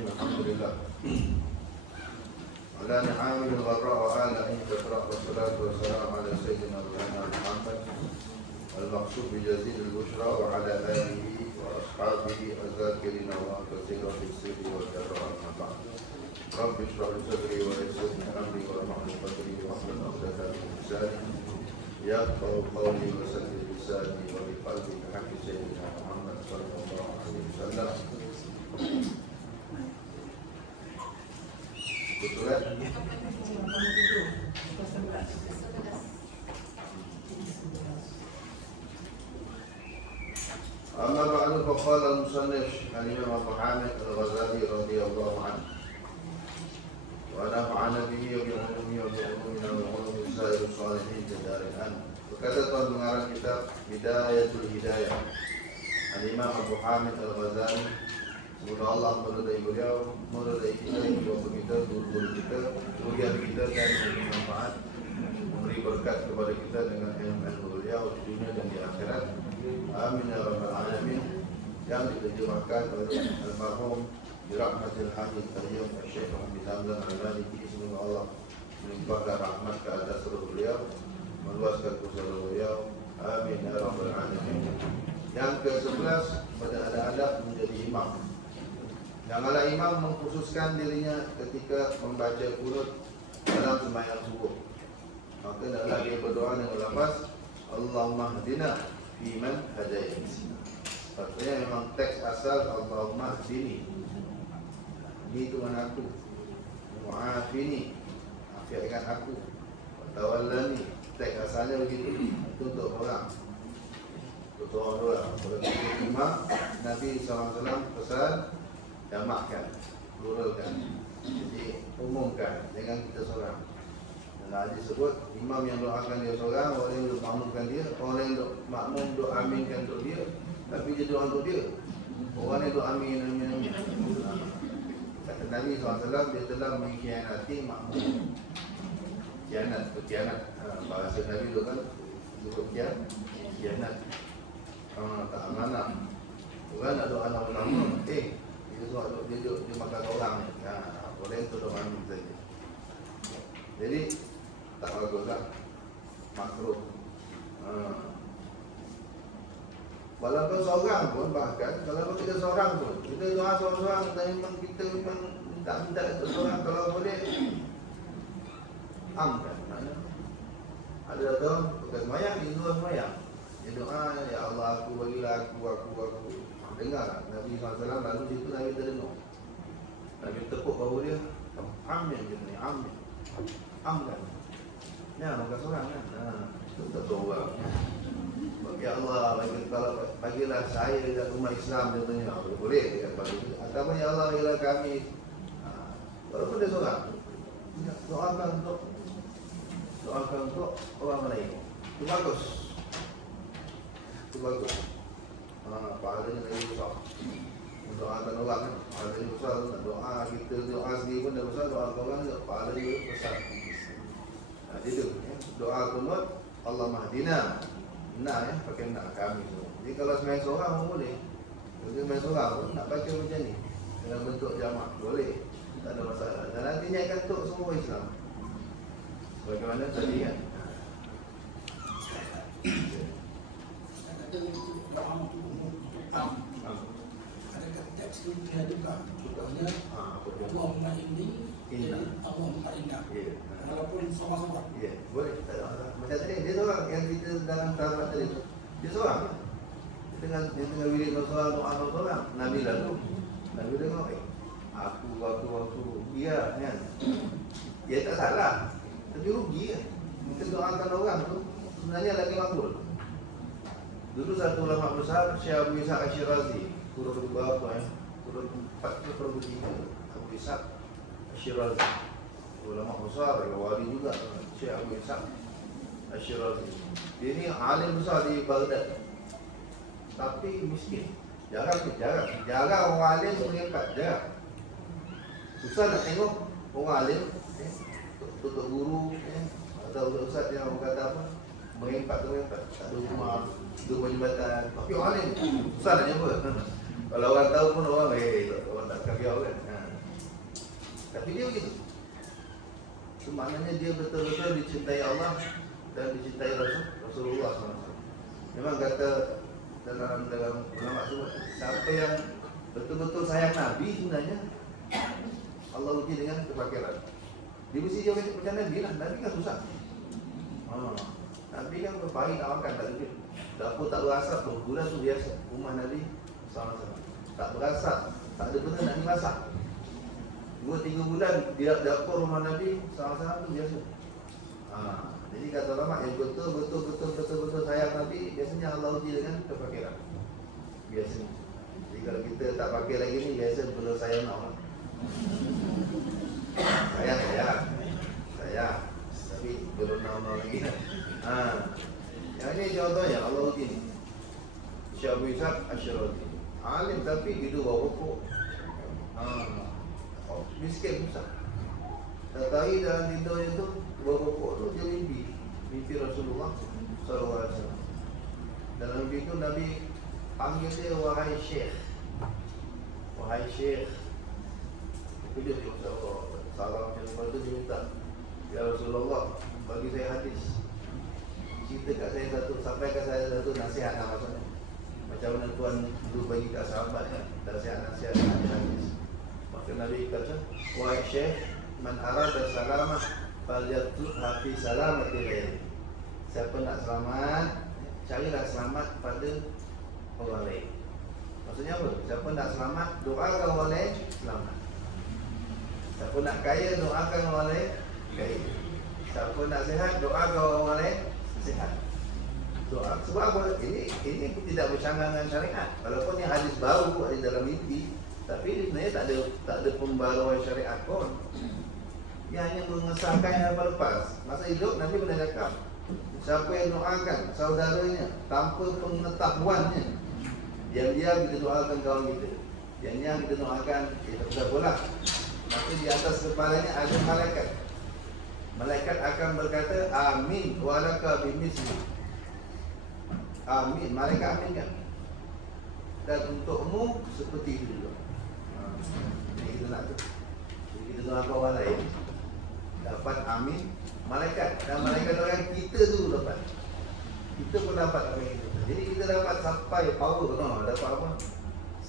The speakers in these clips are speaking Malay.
الرحيم. الحمد لله على نعمه الغراء وآله كثرة، والصلاة والسلام على سيدنا محمد المقصود بجزيل البشرى وعلى آله وأصحابه الذاكرين الله كثيرا في السر والجراء. أما بعد، رب اشرح لي صدري ويسر لي أمري وارحمني قدري واحلل عقدة من لساني يفقهوا قولي وسدد لساني وبقلبي بحق سيدنا محمد صلى الله عليه وسلم. Betul kan? أما بعد فقال المصنف الإمام أبو حامد الغزالي رضي الله عنه ونفعنا به وبعلومه وبعلومنا وبعلوم سائر الصالحين في دار الآن. Berkata tuan pengarang kitab Bidayatul Hidayah Al-Imam Abu Hamid Al-Ghazali, semoga Allah meridai beliau, meridai kita, ibu kita, guru-guru kita, kemudian kita dan memberi manfaat, memberi berkat kepada kita dengan ilmu beliau di dunia dan di akhirat. Amin ya rabbal alamin. Yang diterjemahkan oleh almarhum birahmatil hamid qayyum Syekh Muhammad Hamdan Al-Maliki. Semoga Allah melimpahkan rahmat ke atas seluruh beliau, meluaskan kuasa beliau. Amin ya rabbal alamin. Yang ke-11, pada adab menjadi imam. Janganlah imam mengkhususkan dirinya ketika membaca qunut dalam sembahyang subuh. Maka hendaklah dia berdoa dengan lafaz Allahumma hdina fiman hadait. Artinya memang teks asal Allahumma hdini, ini Tuhan aku, mu'afini, afiatkan aku, tawallani. Teks asalnya begitu. Itu untuk orang, untuk orang. Kalau kita imam, Nabi SAW pesan jamakkan, pluralkan. Jadi umumkan, jangan kita seorang. Dan disebut imam yang doakan dia seorang, orang yang duk makmumkan dia, orang yang duk makmum duk aminkan untuk dia, tapi dia doa untuk dia. Orang yang duk amin. Kata Nabi SAW, dia telah mengkhianati makmum. Khianat. Bahasa Nabi itu kan cukup khianat. Tak amanah. Orang nak doa nama-nama, dia makan orang. Boleh itu doa amin saja. Jadi tak baguslah, makruh. Walaupun seorang pun, bahkan kalau kita seorang pun, kita doa seorang dan memang kita memang minta untuk seorang, kalau boleh amkan. Ada datang bukan semayang, dia doa semayang. Dia doa, ya Allah aku bagilah aku. Dengar Nabi SAW, lalu situ Nabi terdengar. Nabi tepuk bahu dia, amin dia ni, amin. Amkan. Ya, maka seorang kan. Itu tak seorang. Bagi Allah, bagilah saya dan umat Islam, dia tanya. Boleh dia kata begitu. Ataupun ya Allah, bagilah kami. Walaupun dia seorang, doakan untuk orang lain. Itu bagus. Pahalanya lagi besar. Mendoakan orang kan, pahalanya besar. Doa kita, doa sendiri pun dah besar. Doa orang juga pahalanya besar. Itu doa kunut Allah mahdina. Nak pakai nak kami semua. Jadi kalau sembahyang seorang pun boleh. Kalau sembahyang seorang pun nak baca macam ni dalam bentuk jamak boleh. Tak ada masalah. Dan nantinya akan untuk semua Islam. Bagaimana tadi kan? Adakah teks itu dihadirkan? Contohnya Allahumma inni Allahumma inna. Walaupun seorang-seorang. Ya, boleh. Macam tadi dia seorang yang kita dalam tahap tadi. Dia seorang. Dia tengah wirid seorang, doa seorang. Nabi tengok aku dia kan. Dia tak salah. Tapi rugi kan. Kita doakan orang tu sebenarnya lagi makbul. Dulu satu ulama besar, Syekh Abu Ishaq Ash-Shirazi, kurun berapa ya? Kurun 4 ke kurun 3. Abu Ishaq Ash-Shirazi, ulama besar, wali juga, Syekh Abu Ishaq Ash-Shirazi. Dia ni alim besar di Baghdad, tapi miskin. Jarang orang alim mengempat, jarang. Susah nak tengok orang alim, tutup guru, atau ustaz yang orang kata apa, mengempat. Tak ada rumah, duduk jabatan. Tapi orang alim susah nak jumpa. Kalau orang tahu pun orang tak kabiau kan. Tapi dia begitu. Itu maknanya dia betul-betul dicintai Allah dan dicintai Rasulullah SAW. Memang kata dalam ulama semua, siapa yang betul-betul sayang Nabi sebenarnya Allah uji dengan kefakiran. Dia mesti dia macam Nabi lah. Nabi kan susah. Nabi kan berpahit nak makan, tak ada duit. Dapur tak berasap, berbulan tu biasa. Rumah Nabi sama-sama tak berasap, tak ada benda nak dimasak. 2-3 bulan di dapur rumah Nabi sama-sama tu biasa. Jadi kata ulama yang betul-betul sayang Nabi, biasanya Allah uji dengan kefakiran. Biasanya. Jadi kalau kita tak pakai lagi ni, biasa betul sayang Allah. Sayang. Tapi belum nak lagi. Yang ini contohnya Allah uji ni. Syabu Ishaq Asyarati, alim tapi hidup bawa pokok. Miskin susah. Tetapi dalam tidurnya tu bawa pokok tu dia mimpi Rasulullah SAW. Dalam mimpi tu Nabi panggil dia wahai Syekh. Wahai Syekh. Itu dia salam macam tu dia minta, ya Rasulullah, bagi saya hadis. Cerita kat saya satu, sampaikan saya satu nasihat maksudnya. Macam mana Tuhan dulu bagi kat sahabat kan, nasihat hadis. Maka Nabi kata, wahai Syekh, man arada salamah falyatluh fi salamati ghairi. Siapa nak selamat, carilah selamat pada orang lain. Maksudnya apa? Siapa nak selamat, doakan orang lain selamat. Siapa nak kaya, doakan orang lain kaya. Siapa nak sihat, doakan orang lain sihat. Doa. Sebab apa? Ini tidak bercanggah dengan syariat. Walaupun ini hadis baru ada dalam mimpi, tapi sebenarnya tak ada pembaruan syariat pun. Ia hanya mengesahkan yang lepas. Masa hidup Nabi pernah cakap, siapa yang doakan saudaranya tanpa pengetahuannya, diam-diam kita doakan kawan kita, diam-diam kita doakan, kita tak apalah. Maka di atas kepalanya ada malaikat. Malaikat akan berkata, amin walaka bimisli. Amin, malaikat aminkan. Dan untukmu seperti itu juga. Ini kita nak tu. Jadi kita doakan orang lain, dapat amin malaikat. Dan malaikat orang kita tu dapat. Kita pun dapat apa yang kita. Jadi kita dapat sampai power. Dapat apa?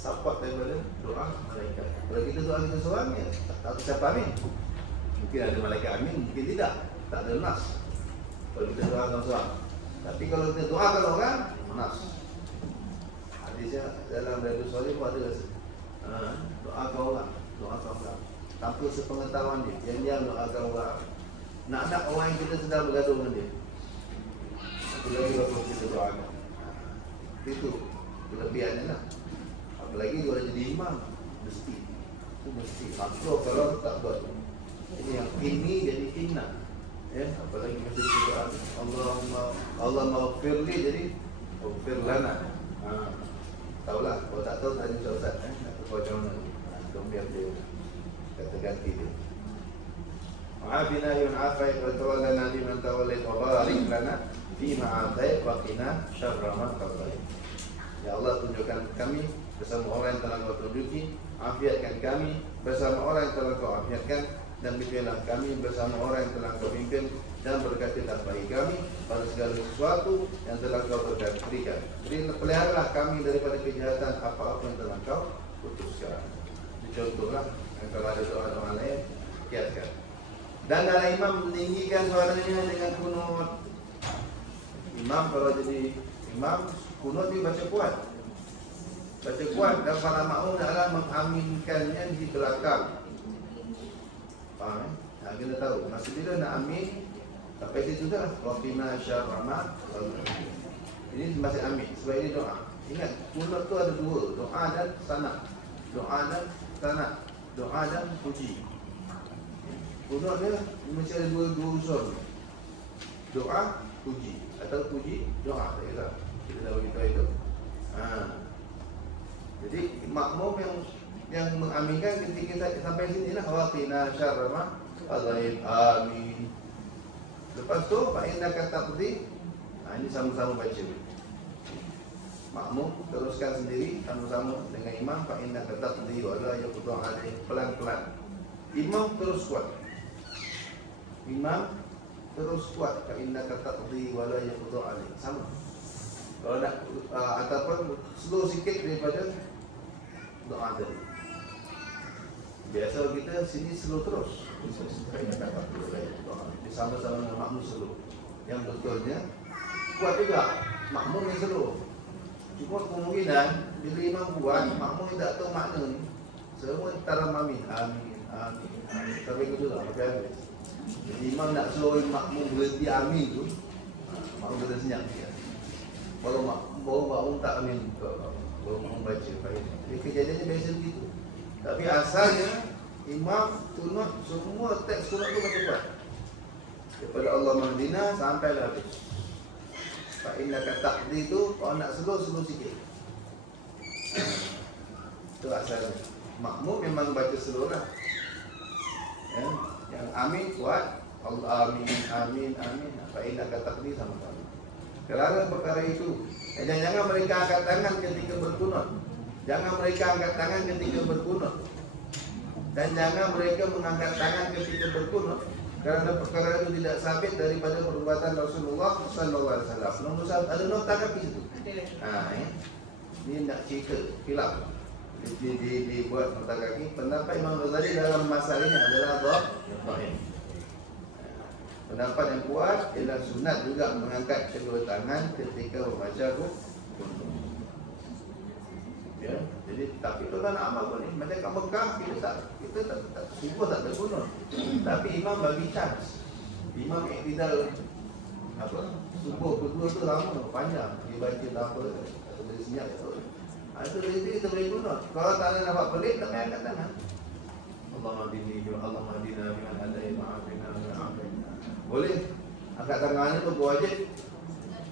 Support daripada doa malaikat. Kalau kita doa kita seorang, ya, tak tahu siapa amin. Mungkin ada malaikat amin, mungkin tidak. Tak ada nas. Kalau kita doakan seorang. Tapi kalau kita doakan orang, nas. Hadisnya dalam Riyadhus Shalihin pun ada rasa. Doakan orang. Tanpa sepengetahuan dia. Yang dia doakan orang. Nak orang yang kita sedang bergaduh dengan dia. Itu lagi kalau kita doakan. Itu kelebihannya lah. Apalagi kalau jadi imam, mesti. Itu mesti. Kalau tak buat. Ini yang ini jadi inna. Ya, apalagi masih doa Allahumma firli, jadi firlana. Tahulah, kalau tak tahu tanya Ustaz, nak tahu macam mana. Biar dia kata ganti dia. Ma'afina yun afai wa tawallana liman tawallait wa barik lana fi ma'atai wa qina syarra ma qadait. Ya Allah, tunjukkan kami bersama orang yang telah Kau tunjuki, afiatkan kami bersama orang yang telah Kau afiatkan, dan bimbinglah kami bersama orang yang telah Kau pimpin, dan berkatilah bagi kami pada segala sesuatu yang telah Kau berikan. Peliharalah kami daripada kejahatan apa-apa yang telah Kau putuskan. Contohlah, kalau ada doa-doa lain, kiaskan. Dan dalam imam meninggikan suaranya dengan kunut. Imam kalau jadi imam, kunut dia baca kuat. Baca kuat, dan para makmum adalah mengaminkannya di belakang. Faham? Kita tahu, masa bila nak amin, sampai situ dah. Waqina syarrama. Ini masih amin, sebab ini doa. Ingat, kunut tu ada dua, doa dan sanad. Doa dan sanad, doa dan puji. Kunut dia mesti ada dua unsur. Doa, puji, atau puji, doa. Tak kira. Kita dah beritahu itu. Jadi makmum yang mengaminkan ketika kita sampai sini lah, waqina syarrama qadait, amin. Lepas tu fa innaka taqdi. Ini sama-sama baca. Makmum teruskan sendiri sama-sama dengan imam, fa innaka taqdi wa la yuqda alaih, pelan-pelan. Imam terus kuat. Imam terus kuat. Fa innaka taqdi wa la yuqda alaik. Sama. Kalau nak ataupun slow sikit daripada doa tadi. Biasa kita sini slow terus. Sama-sama dengan makmum slow. Yang betulnya kuat juga makmum yang slow. Cuma kemungkinan bila imam buat, makmum tak tahu makna ni, semua taram amin, amin, amin, amin. Sampai ke tu lah, sampai habis. Jadi imam nak suruh makmum berhenti amin tu, makmum kena senyap sikit. Baru makmum tak amin, baru makmum baca. Jadi kejadiannya biasa begitu. Tapi asalnya imam kunut semua teks kunut tu baca kuat. Daripada Allah Mahdina sampailah habis. Fa innaka taqdi tu kalau nak slow sikit. Itu asalnya. Makmum memang baca slow lah. Ya, yang amin kuat, Allah amin, amin, amin. Fa innaka taqdi sama-sama. Kerana perkara itu, jangan mereka angkat tangan ketika berkunut. Jangan mereka angkat tangan ketika berkunut. Dan jangan mereka mengangkat tangan ketika berkunut. Kerana perkara itu tidak sabit daripada perbuatan Rasulullah sallallahu alaihi wasallam. Nombor satu ada nota kaki situ. Ya. Ini nak cerita khilaf. Dibuat nota kaki. Pendapat Imam Ghazali dalam masalah ini adalah dhaif. Pendapat yang kuat ialah sunat juga mengangkat kedua tangan ketika membaca kunut. Ya, jadi tapi kalau nak amal pun ni macam kat Mekah kita tak subuh tak berkunut. Tapi imam bagi chance. Imam iktidal subuh kedua tu lama panjang dia baca apa atau dia senyap tu. Itu kita boleh kunut. Kalau tak ada nampak pelik tak payah angkat tangan. Allahumma bini wa Allahumma hadina biman hadai ma'afina ma'afina. Boleh angkat tangan itu wajib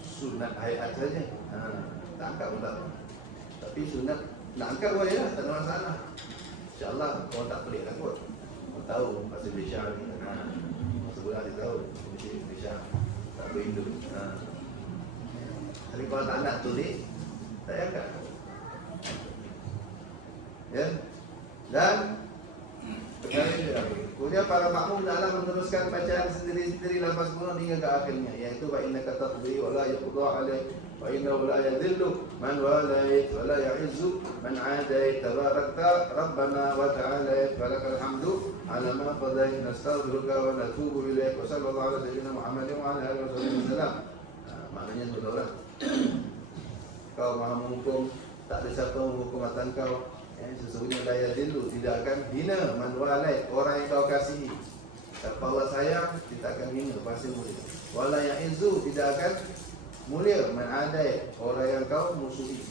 sunat hayat saja. Tak angkat pun tak. Tapi sunat nak angkat boleh lah, tak ada masalah. InsyaAllah orang tak pelik lah kot. Orang tahu pasal Malaysia ni. Masa bola dia tahu Malaysia tak berindu. Tapi kalau tak nak tulis, tak payah angkat. Ya. Dan kemudian para makmum dalam meneruskan bacaan sendiri-sendiri lafaz kunut hingga ke akhirnya, iaitu wa innaka taqdi wa la yuqda alaik wa innahu la yadhillu man walait wa la ya'izzu man 'adait tabarakta rabbana wa ta'ala falakal hamdu ala ma qadait nastaghfiruka wa natubu ilaik wa sallallahu ala sayyidina Muhammadin wa ala alihi wasallam. Maknanya betul lah. Kau Maha menghukum, tak ada siapa menghukum atas kau. Sesungguhnya la yadhillu, tidak akan hina man walait, orang yang kau kasihi. Siapa Allah sayang, kita akan hina, pasti mulia. Wala ya'izzu, tidak akan mulia man adai, orang yang kau musuhi.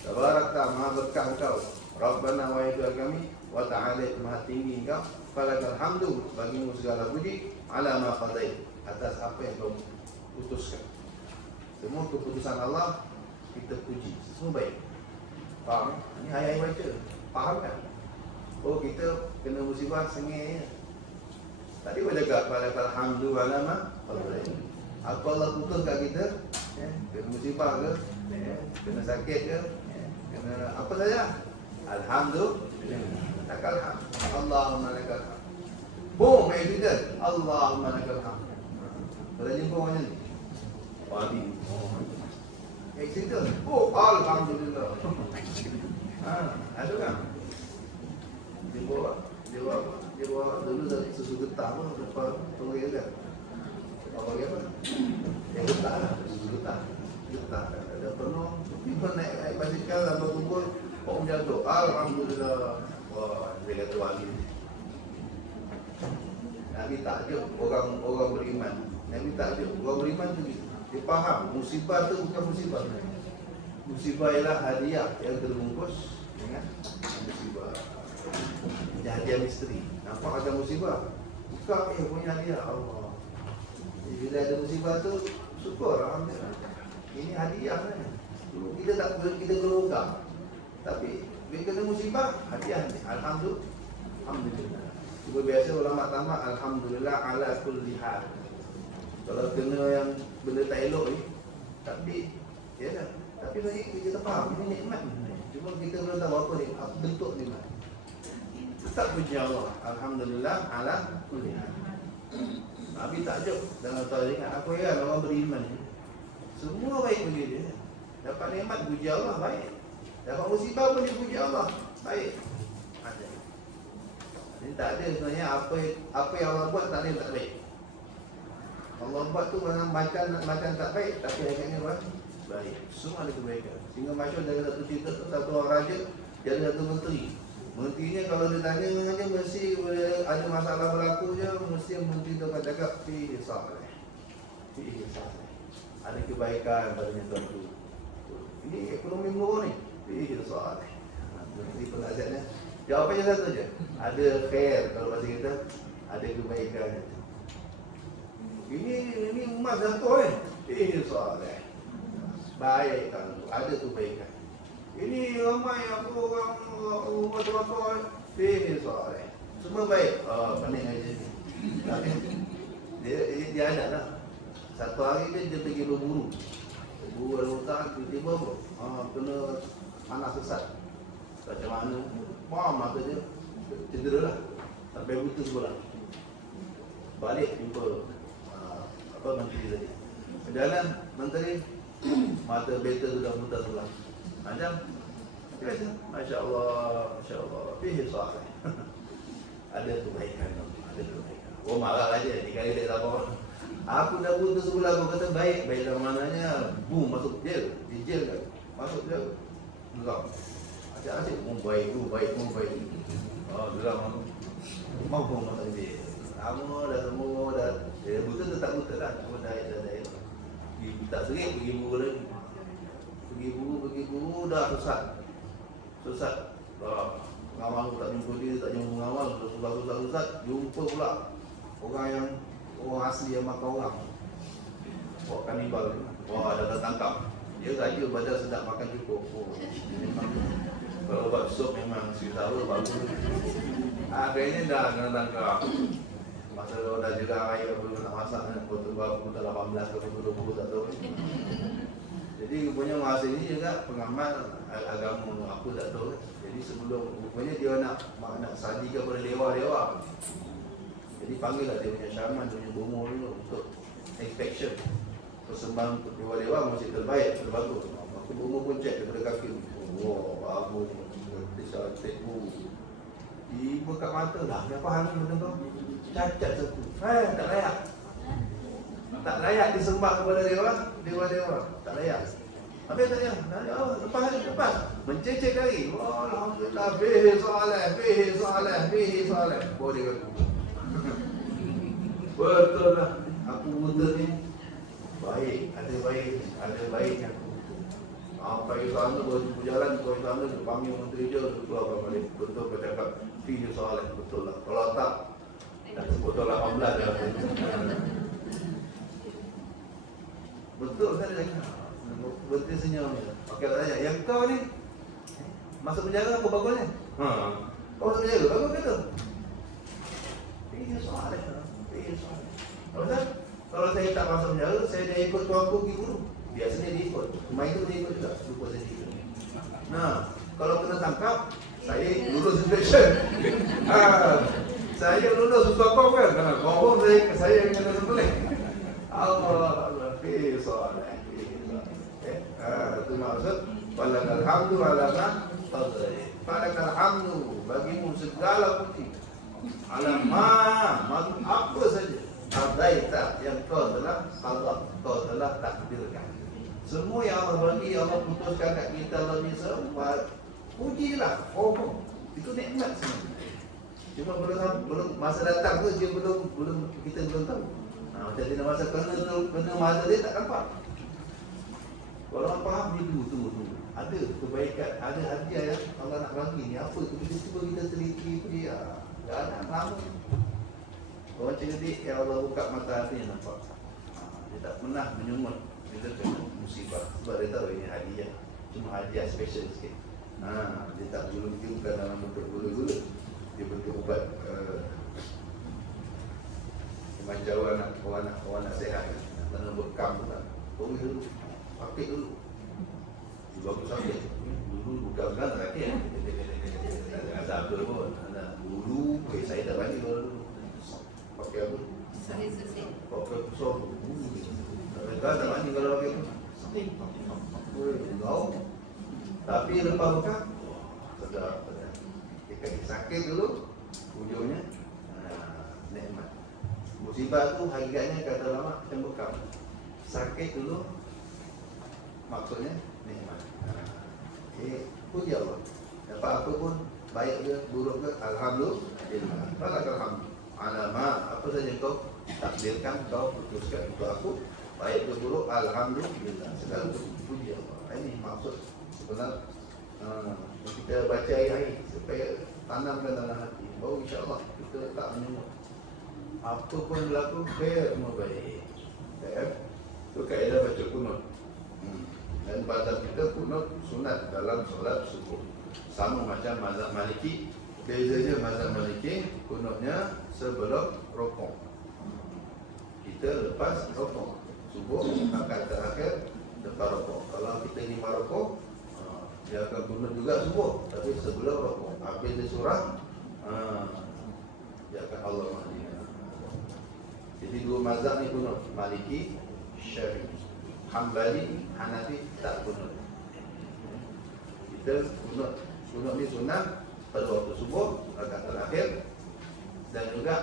Tabarakta, maha berkah engkau. Rabbana wa Tuhan kami, wa ta'ala, maha tinggi engkau. Falakal hamdu, bagimu segala puji. Ala ma qadait, atas apa yang kau putuskan. Semua keputusan Allah kita puji, semua baik. Faham? Ini ayat yang baca. Faham kan? Oh, kita kena musibah sengih je. Tadi boleh cakap falakal hamdu ala ma qadait. Apa Allah putus kat kita, kena musibah ke, kena sakit ke, kena apa saja, alhamdulillah, lakal hamd, Allahumma lakal hamd. Boom, evident, Allahumma lakal hamd. Kalau jumpa macam ni, wadi, accident, oh alhamdulillah. Ada kan? Dia bawa dulu susu getah pun lepas tunggil kan. Apa apa? Yang getah lah, susu getah. Getah ada penuh. Kita naik basikal lama kumpul, kok jatuh. Alhamdulillah. Wah, dia kata wali. Nabi takjub orang beriman. Nabi takjub orang beriman tu gitu. Dia faham musibah tu bukan musibah. Musibah ialah hadiah yang terbungkus dengan musibah. Hadiah misteri. Nampak ada musibah, buka punya hadiah Allah. Jadi bila ada musibah tu syukur, alhamdulillah. Ini hadiah kan. Kita tak kita perlu buka. Tapi bila kena musibah, hadiah ni. Alhamdulillah. Cuma biasa ulama tamat alhamdulillah ala kulli hal. Kalau kena yang benda tak elok ni, tapi ya dah. Tapi lagi kita faham ini nikmat ni. Cuma kita belum tahu apa ni, bentuk nikmat. tetap puji Allah. Alhamdulillah ala kulli hal. Nabi takjub dalam tarikat apa ya orang beriman ni. Semua baik bagi dia. Dapat nikmat puji Allah baik. Dapat musibah pun dia puji Allah baik. Ada. Jadi tak ada sebenarnya apa yang Allah buat tak ada yang tak baik. Allah buat tu macam tak baik tapi akhirnya baik. Semua ada kebaikan. Sehingga masyhur dari satu cerita tu satu orang raja dia ada satu menteri. Menterinya kalau dia tanya dengan dia mesti ada masalah berlaku je mesti menteri tu akan cakap fihi salih. Fihi salih. Ada kebaikan padanya tuan tu. Ini ekonomi menurun ni. Fihi salih. Menteri penasihatnya jawapannya satu je. Ada khair kalau bahasa kita ada kebaikan. Ini emas jatuh kan? Fihi salih. Baik kalau ada kebaikan. Ini ramai aku orang rumah terapar fihi salih. Semua baik. Pening aja ni. Tapi dia ada lah. Satu hari dia pergi berburu. Berburu ada hutan tiba-tiba kena panas sesat. Macam mana? Mata dia cedera lah. Sampai buta sebelah. Balik jumpa menteri tadi. Berjalan menteri mata beta tu dah buta sebelah. Macam biasa. Masya Allah, Masya Allah. Fihi salih. Ada kebaikan. Ada kebaikan. Oh marah aja. Ni kali dia tak apa. Aku dah buta sebelah. Aku kata baik. Baik dalam mananya boom masuk jail. Di jail kan. Masuk jail. Geram. Asyik-asyik. Baik. Geram. Mampu masuk jail. Lama dah semua dah. Buta tu tak buta lah. Cuma dah. Tak serik pergi buru lagi. Pergi buru dah susah. Pengawal tak jumpa dia, tak jumpa pengawal, susah. Jumpa pula orang asli yang makan orang. Bawa kanibal. Wah, dah tertangkap. Dia raja badan sedap makan cukup. Kalau buat sup memang sisa bagus. Akhirnya dah kena tangkap. Masa dah juga air apa nak masak kan, betul 18 ke 20 tak tahu. Jadi rupanya masa ini juga pengamal agama apa tak tahu. Jadi sebelum rupanya dia nak sadi kepada dewa-dewa. Jadi panggillah dia punya syaman, dia punya bomo dulu untuk inspection. Persembahan untuk dewa-dewa mesti terbaik, terbagus. Maka bomo pun cek daripada kaki. Wah, bagus ni. Dia cantik bu. Ibu kat mata dah, apa hal ni betul tu? Cacat satu. Tak layak. Tak layak disembah kepada dewa-dewa. Tak layak. Habis tak layak. Lepas. Mencecek lagi. Oh, alhamdulillah. Fihi salih. Boleh kata. Betul lah. Aku buta ni. Baik. Ada baiknya aku. Pagi sana berjalan, pagi sana panggil menteri dia, keluarkan balik. Betul kau cakap. Fihi salih. Betul lah. Kalau tak, dah sebut tahun 18 dah. Betul kan dia cakap. Berhenti senyum ni. Okey tak tanya. Yang kau ni masuk penjara apa bagusnya? Kau masuk penjara, bagus ke tu? Fihi salih. Kalau saya tak masuk penjara, saya dah ikut tuanku pergi guru. Biasanya dia ikut. Kemarin tu dia ikut juga. Lupa saya ikut. Nah, kalau kena tangkap, saya lulus inspection. Saya lulus suka kan? Kau saya yang kena sembelih. Allah fihi salih. Itu maksud walakal hamdu ala ma qadari. Walakal hamdu bagimu segala puji. Ala ma apa saja. Qadaita yang kau telah qada, kau telah takdirkan. Semua yang Allah bagi, Allah putuskan kat kita bagi semua. Pujilah. Itu nikmat semua. Cuma belum masa datang tu dia kita belum tahu. Macam dia masa kena masa dia tak nampak. Kalau orang faham dia tunggu. Ada kebaikan, ada hadiah yang Allah nak bagi ni apa tu kita teliti dia. Jangan lama. Orang cerdik yang Allah buka mata hatinya nampak. Dia tak pernah menyumut bila kena musibah. Sebab dia tahu ini hadiah. Cuma hadiah special sikit. Dia tak gulung-gulungkan dalam bentuk gula-gula. Dia bentuk ubat macam orang nak sihat, nak kena bekam tu tak. Tulis dulu, pakai dulu. Bagus sakit. Dulu bukan tak sakit. Jangan sabda pun. Dulu barokah. Sedap. Kaki sakit dulu, ujungnya nikmat. Musibah tu hakikatnya kata ulama macam bekam. Sakit dulu, maksudnya nikmat. Puji Allah. Dapat apa pun, baik ke, buruk ke, alhamdulillah. Alhamdulillah. Alama, apa saja kau takdirkan, kau putuskan untuk aku, baik ke buruk, alhamdulillah. Segala puji Allah. Ini maksud sebenarnya kita baca ayat supaya tanamkan dalam hati. Bahawa insya-Allah kita tak menyemut. Apa pun berlaku, khair semua baik. Itu kaedah baca kunut. Dan pada kita kunut sunat dalam solat subuh. Sama macam mazhab Maliki. Bezanya mazhab Maliki, kunutnya sebelum rukuk. Kita lepas rukuk. Subuh, rakaat terakhir lepas rukuk. Kalau kita di rukuk, dia akan kunut juga subuh. Tapi sebelum rukuk. Habis dia surah, dia akan Allah Mahdina. Jadi dua mazhab ni kunut. Maliki, Syafi'i. Hambali, Hanafi tak kunut. Kita kunut. Kunut ni sunat pada waktu subuh, rakaat terakhir, dan juga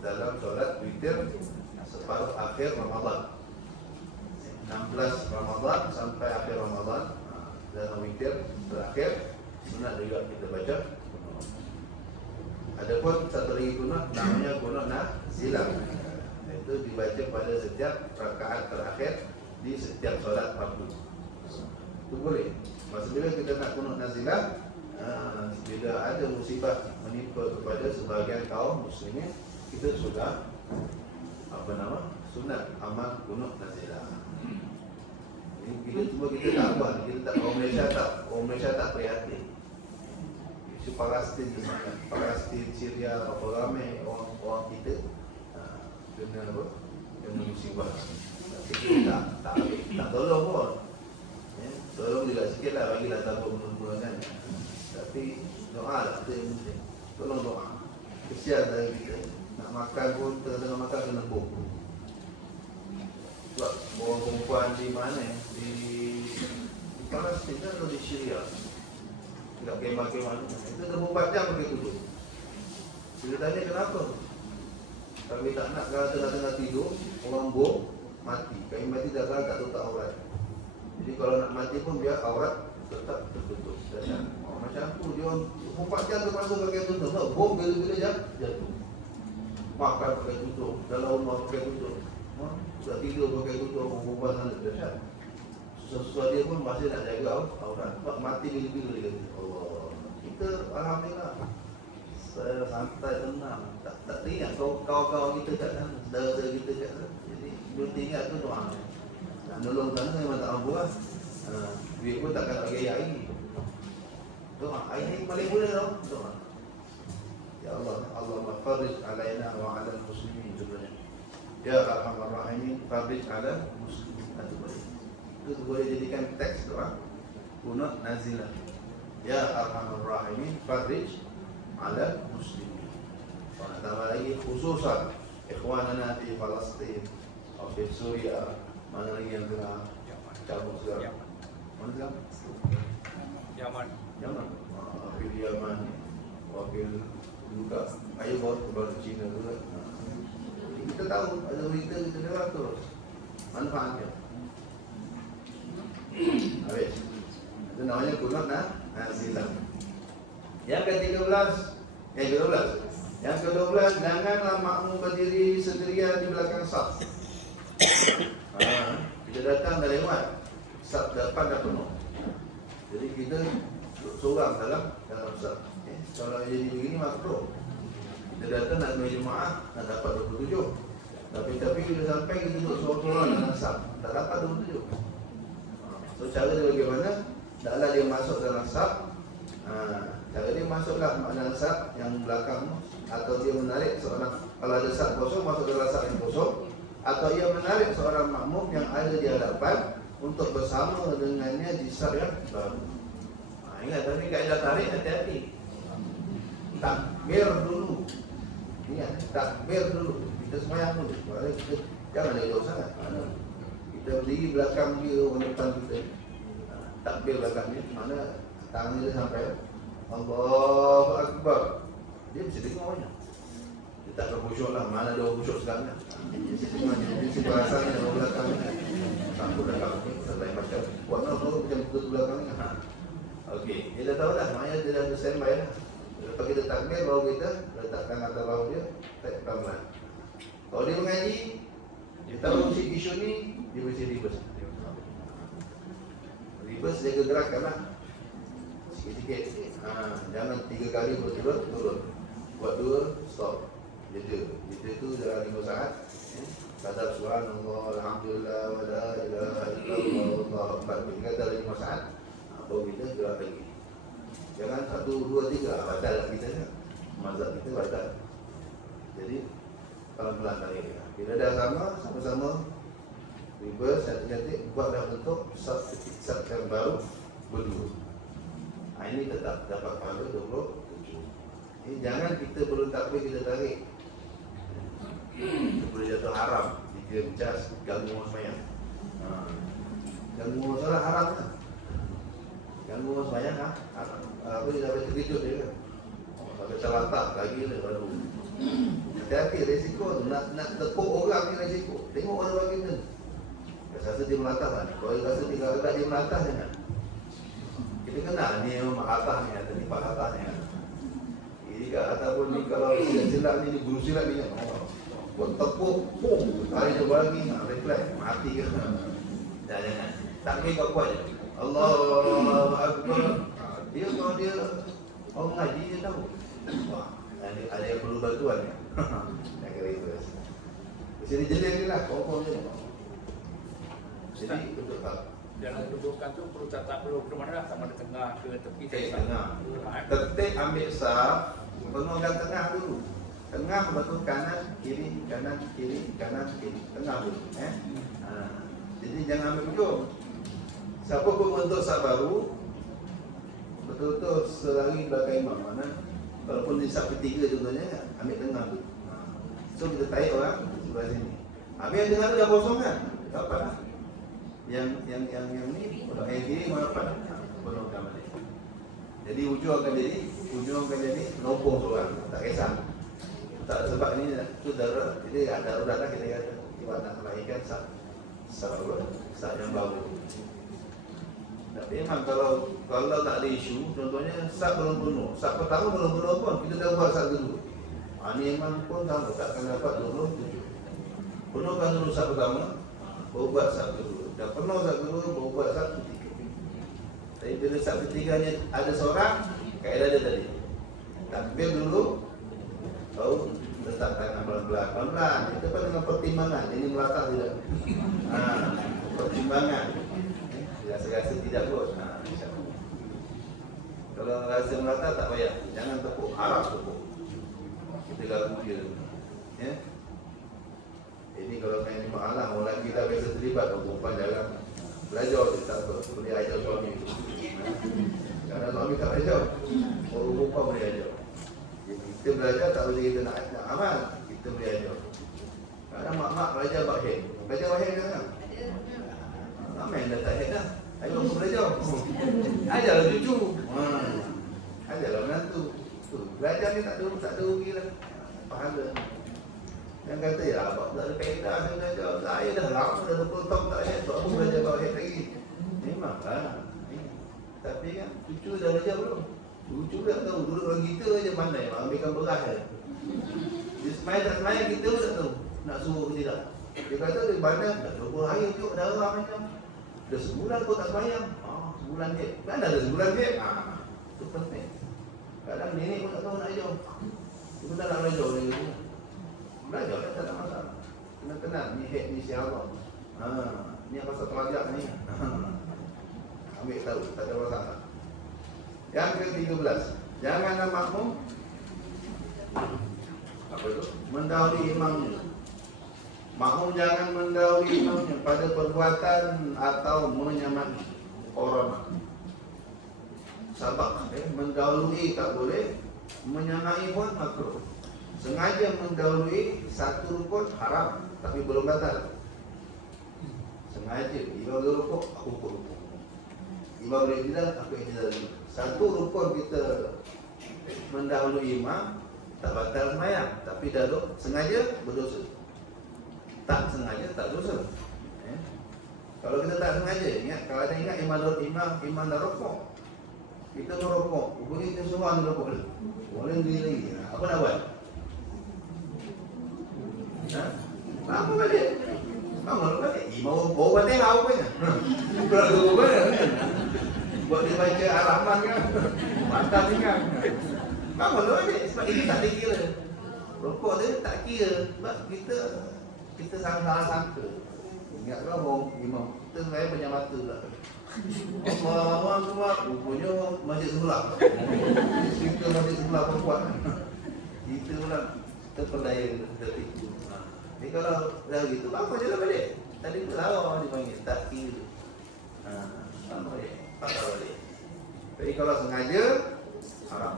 dalam solat witir separuh akhir Ramadan. 16 Ramadan sampai akhir Ramadan, dalam witir terakhir sunat juga kita baca kunut. Adapun satu lagi kunut namanya kunut nazilah. Itu dibaca pada setiap rakaat terakhir di setiap solat fardu. Itu boleh. Masa bila kita nak kunut nazilah, bila ada musibah menimpa kepada sebahagian kaum muslimin, kita sudah sunat amal kunut nazilah. Kita cuma kita tak abang, kita tak, orang Malaysia tak prihatin. Isu Palestin di sana, Palestin, Syria, apa ramai orang kita kena musibah. Tapi kita tak tolong pun. Tolong juga sikit lah, bagilah tabur menurut kan. Tapi doa lah, itu yang penting. Tolong doa. Kesian dari kita. Nak makan pun, tengah-tengah makan kena bom. Sebab orang perempuan di mana? Di Palestin kan atau di Syria? Tidak kemah-kemah tu. Itu 24 jam pakai tutup. Bila tanya kenapa? Kami tak nak kalau tengah-tengah tidur, orang bom, mati. Kami mati dah kalau tak tutup aurat. Jadi kalau nak mati pun biar aurat tetap tertutup. Macam tu dia 24 jam terpaksa pakai tutup. Bom bila-bila jatuh. Makan pakai tutup, dalam rumah pakai tutup. Sudah tidur pakai tutup, perempuan sana dahsyat. Susah-susah dia pun masih nak jaga aurat. Sebab mati bila-bila dia kata. Allah. Kita alhamdulillah santai, tenang. Tak teringat kawan-kawan kita kat sana, saudara-saudara kita kat sana. Jadi dia ingat tu doa. Nak nolong sana memang tak mampu lah. Duit pun takkan nak bagi air. Doa, air ni paling boleh tau. Doa. Ya Allah, Allahumma farij alaina wa ala muslimin sebenarnya. Ya Arhamar Rahimin, farij ala muslimin. Itu boleh. Itu boleh jadikan teks doa kunut nazilah. Ya Arhamar Rahimin, farij ala muslimin. Kalau tambah lagi khususan ikhwanana fi Palestin atau fi Suria, mana lagi yang kena cabut sekarang? Mana sekarang? Yaman. Wakil Yaman, wakil juga ayo bawa ke China juga. Kita tahu ada berita kita dengar terus manfaatnya. Habis. Itu namanya kunut nazilah. Yang ke-13, yang ke-12, janganlah makmum berdiri sendirian di belakang saf. Kita datang dah lewat, saf depan dah penuh. Jadi kita seorang dalam saf. Kalau jadi begini makruh. Kita datang nak main jemaah, nak dapat 27. Tapi bila sampai kita duduk seorang-seorang dalam saf, tak dapat 27. So cara dia bagaimana? Taklah dia masuk dalam saf. Cara dia masuklah dalam saf yang belakang, atau dia menarik seorang, kalau ada saf kosong masuk dalam saf yang kosong, atau ia menarik seorang makmum yang ada di hadapan untuk bersama dengannya di saf yang baru. Ingat tadi kaedah tarik, hati-hati. Takbir dulu. Ingat, takbir dulu. Kita semayang dulu. Jangan ada jauh sangat. Kita berdiri belakang dia, orang depan kita. takbir belakang ni, mana tangan dia sampai Allahu Akbar, dia mesti dengar banyak. Dia tak akan khusyuk lah, mana ada orang khusyuk sekarang kan. Dia mesti dengar je, dia mesti perasan orang belakang ni kan. Takut belakang ni, tak lain macam buat macam betul belakang ni kan. Okey, dia dah tahu dah, maknanya dia dah standby lah. Lepas kita takbir, baru kita letakkan atas bahu dia, tak pelan-pelan. Kalau dia mengaji, dia tahu isu ni, dia mesti reverse. Reverse, jaga gerakan lah. Sikit-sikit. Jangan 3 kali berturut turun. Buat 2, stop. Jeda. Jeda tu dalam 5 saat. Kata subhanallah, alhamdulillah, wa la ilaha illallah, Allahu akbar. Kita dalam 5 saat. Baru kita gerak lagi. Jangan 1, 2, 3. Batal lah kita kan. Mazhab kita batal. Jadi pelan-pelan kali. Bila dah sama-sama reverse, cantik-cantik, buatlah bentuk sub yang baru berdua. Ini tetap dapat pahala 27. Ini jangan kita belum takbir kita tarik. Kita boleh jatuh haram. Kita mencas, ganggu orang sembahyang. Ganggu orang salah haram kan? Ganggu orang sembahyang haram. Apa dia sampai terkejut dia kan? Sampai terlatah lagi dia baru. Hati-hati resiko tu. Nak tepuk orang ni resiko. Tengok orang bagi ni. Rasa dia melatah kan? Kalau dia rasa dia agak dia melatah jangan. Kita kenal ni atas ni, ada ni pak atas ni. Ini ataupun ni kalau silat ni guru silat ni buat tepuk, pum, tarik dia bagi, refleks, mati ke? Jangan. Takbir kau buat je. Allahu Akbar. Dia kalau dia orang ngaji dia tahu. Wah, ada yang perlu bantuan ni. Tak kira itu. Sini jelas je lah, kau je. Jadi betul tak? Dalam dudukan tu perlu tetap perlu ke mana lah, sama di tengah ke tepi ke tengah. Tertib ambil saf, penuhkan tengah dulu. Tengah betul kanan kiri, kanan kiri, kanan kiri. Tengah dulu, Jadi jangan ambil ujung. Siapa pun bentuk saf baru, betul-betul selari belakang imam mana. Walaupun di saf ketiga contohnya, ambil tengah dulu. So kita tarik orang sebelah sini. Habis yang tengah tu dah kosong kan? Dapat lah. Yang ni kalau yang kiri mana dapat? Penuhkan balik. Jadi ujung akan jadi nombong seorang, tak kisah. Tak sebab ni tu darurat. Jadi ada darurat lah kita kata. Kita nak melahirkan saf yang baru. Tapi memang kalau tak ada isu, contohnya saf belum penuh. Saf pertama belum penuh pun, kita dah buat saf dulu. Ni memang pun sama, takkan dapat 27. Penuhkan dulu saf pertama, baru buat saf kedua. Dah penuh saf kedua, baru buat saf ketiga. Tapi bila saf ketiganya ada seorang, kaedah dia tadi. Takbir dulu, baru letak tangan pelan-pelan. Pelan-pelan, itu pun dengan pertimbangan. Ini melatah tidak? Pertimbangan. Rasa-rasa tidak kot. Kalau rasa melatah tak payah. Jangan tepuk, harap tepuk. Kita ganggu dia. Ya? Ini kalau main mahalah, orang lelaki dah biasa terlibat, perempuan jarang belajar, dia tak boleh ajar suami. Kerana suami tak ajar, orang perempuan boleh ajar. Kita belajar tak boleh kita nak amal, kita boleh ajar. Kerana mak-mak belajar bakhir. Belajar bakhir kan? Ramai yang dah tak head dah. Ayo aku belajar. Ajarlah cucu. Ajarlah menantu. Belajar ni tak ada rugi lah. Pahala. Yang kata ya abang tak ada kaedah saya belajar. Saya dah lama dah 20 tahun tak head. Tak pun belajar bakhir lagi. Memanglah. Tapi kan cucu dah belajar belum? Cucu dah tahu. Duduk orang kita je mana yang ambilkan beras je. Dia semaya tak semaya kita pun tak tahu. Nak suruh ke tidak. Dia kata dia badan dah 20 hari tengok darah macam. Dah sebulan kau tak sembahyang. Sebulan je. Kan dah sebulan je. Itu penting. Kadang nenek pun tak tahu nak ajar. Dia pun tak nak belajar lagi. Belajar kan tak ada masalah. Kena kenal ni head ni siapa. Ni apa pasal pelajar ni. Ambil tahu, tak ada masalah. Yang ke-13, janganlah makmum apa itu? Mendahului imamnya. Makmum jangan mendahului imamnya pada perbuatan atau menyamai orang. Sabak, mendahului tak boleh, menyamai pun makruh. Sengaja mendahului satu rukun haram, tapi belum batal. Sengaja, imam rukuk, aku rukuk. Imam beriktidal, aku iktidal dulu. Satu rukun kita mendahului imam tak batal sembahyang, tapi dah sengaja berdosa. Tak sengaja tak dosa. Kalau kita tak sengaja, ingat kalau ada ingat imam dah rokok, kita merokok, rupanya kita semua ada rokok dulu. Boleh beli lagi. Apa nak buat? Bangun balik. Bangun balik. Imam bawa tengah rupanya. Kalau tu rupanya kan. Buat dia baca Ar-Rahman kan. Mantap ni kan. Bangun balik. Sebab itu tak dikira. Rokok dia tak kira. Sebab kita salah sangka. Ingatlah orang imam. Kita sebenarnya banyak mata pula. Allah, rupanya masjid sebelah. Kita masjid sebelah perempuan. Kita pula terperdaya, tertipu. Jadi kalau dah gitu, apa je lah balik. Tadi tu lawa dipanggil, tak kira. Sama balik, tak balik. Jadi kalau sengaja, haram.